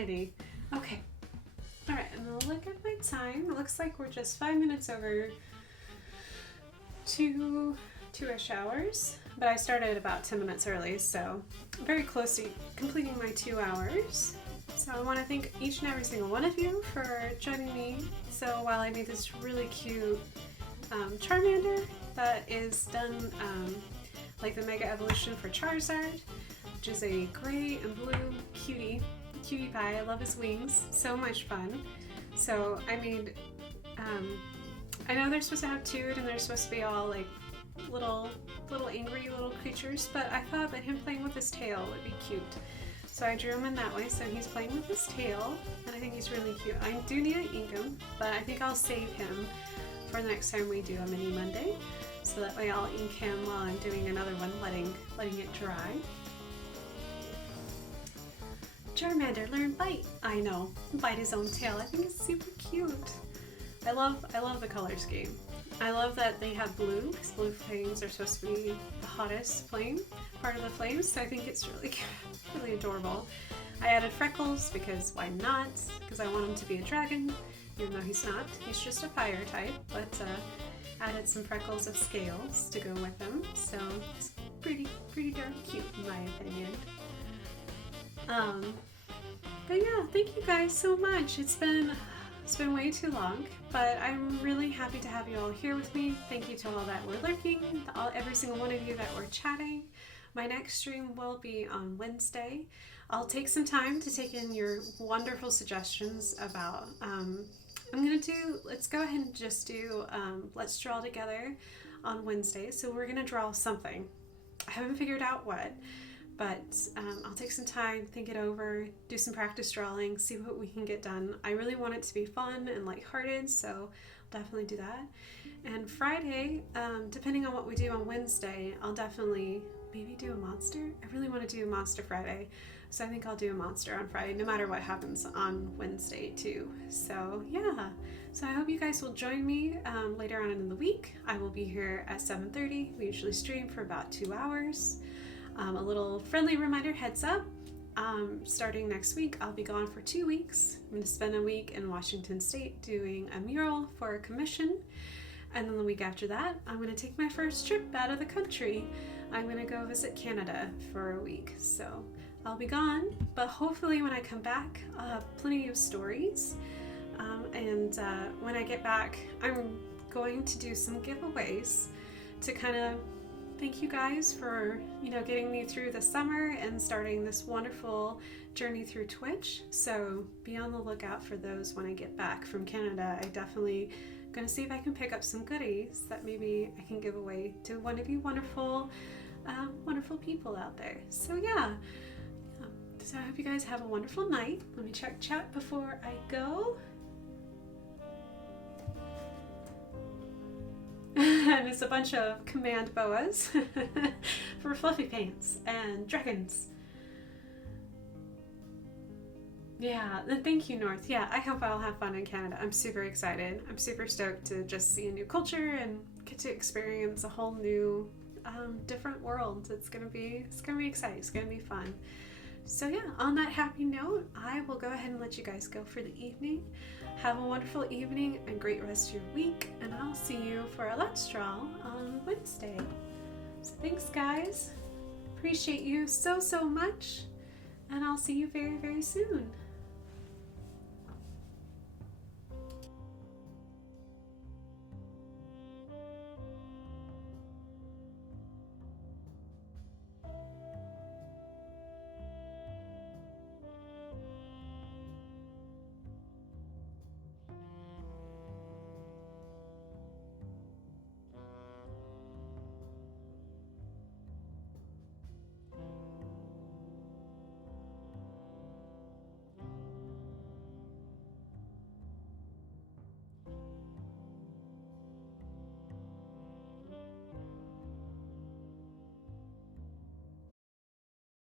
Alrighty. Okay. Alright, and I'll look at my time. It looks like we're just 5 minutes over 2-ish hours. But I started about 10 minutes early, so I'm very close to completing my 2 hours. So I want to thank each and every single one of you for joining me. So while I made this really cute Charmander that is done like the Mega Evolution for Charizard, which is a gray and blue cutie pie. I love his wings, so much fun. So I made, I know they're supposed to have toot and they're supposed to be all like little angry little creatures, but I thought that him playing with his tail would be cute. So I drew him in that way, so he's playing with his tail, and I think he's really cute. I do need to ink him, but I think I'll save him for the next time we do a mini Monday, so that way I'll ink him while I'm doing another one, letting it dry. Charmander, learn Bite! I know, bite his own tail. I think it's super cute. I love the color scheme. I love that they have blue, because blue flames are supposed to be the hottest flame, part of the flames, so I think it's really cute, really adorable. I added freckles, because why not? Because I want him to be a dragon, even though he's not. He's just a fire type, but added some freckles of scales to go with him, so it's pretty darn cute in my opinion. But yeah, thank you guys so much. It's been way too long, but I'm really happy to have you all here with me. Thank you to all that were lurking, every single one of you that were chatting. My next stream will be on Wednesday. I'll take some time to take in your wonderful suggestions about, let's go ahead and just do Let's Draw Together on Wednesday. So we're gonna draw something. I haven't figured out what, but I'll take some time, think it over, do some practice drawing, see what we can get done. I really want it to be fun and lighthearted, so I'll definitely do that. And Friday, depending on what we do on Wednesday, I'll definitely maybe do a monster. I really want to do a monster Friday, so I think I'll do a monster on Friday, no matter what happens on Wednesday too. So yeah, so I hope you guys will join me later on in the week. I will be here at 7:30. We usually stream for about 2 hours. A little friendly reminder, heads up, starting next week, I'll be gone for 2 weeks. I'm going to spend a week in Washington State doing a mural for a commission. And then the week after that, I'm going to take my first trip out of the country. I'm going to go visit Canada for a week. So I'll be gone, but hopefully when I come back, I'll have plenty of stories. When I get back, I'm going to do some giveaways to kind of thank you guys for, getting me through the summer and starting this wonderful journey through Twitch. So be on the lookout for those when I get back from Canada. I definitely gonna see if I can pick up some goodies that maybe I can give away to one of you wonderful people out there. So yeah. So I hope you guys have a wonderful night. Let me check chat before I go. And it's a bunch of command boas for fluffy pants and dragons. Yeah, thank you, North. Yeah, I hope I'll have fun in Canada. I'm super excited. I'm super stoked to just see a new culture and get to experience a whole new, different world. It's gonna be exciting. It's gonna be fun. So yeah, on that happy note, I will go ahead and let you guys go for the evening. Have a wonderful evening and great rest of your week, and I'll see you for a Let's Draw on Wednesday. So thanks guys, appreciate you so much, and I'll see you very, very soon.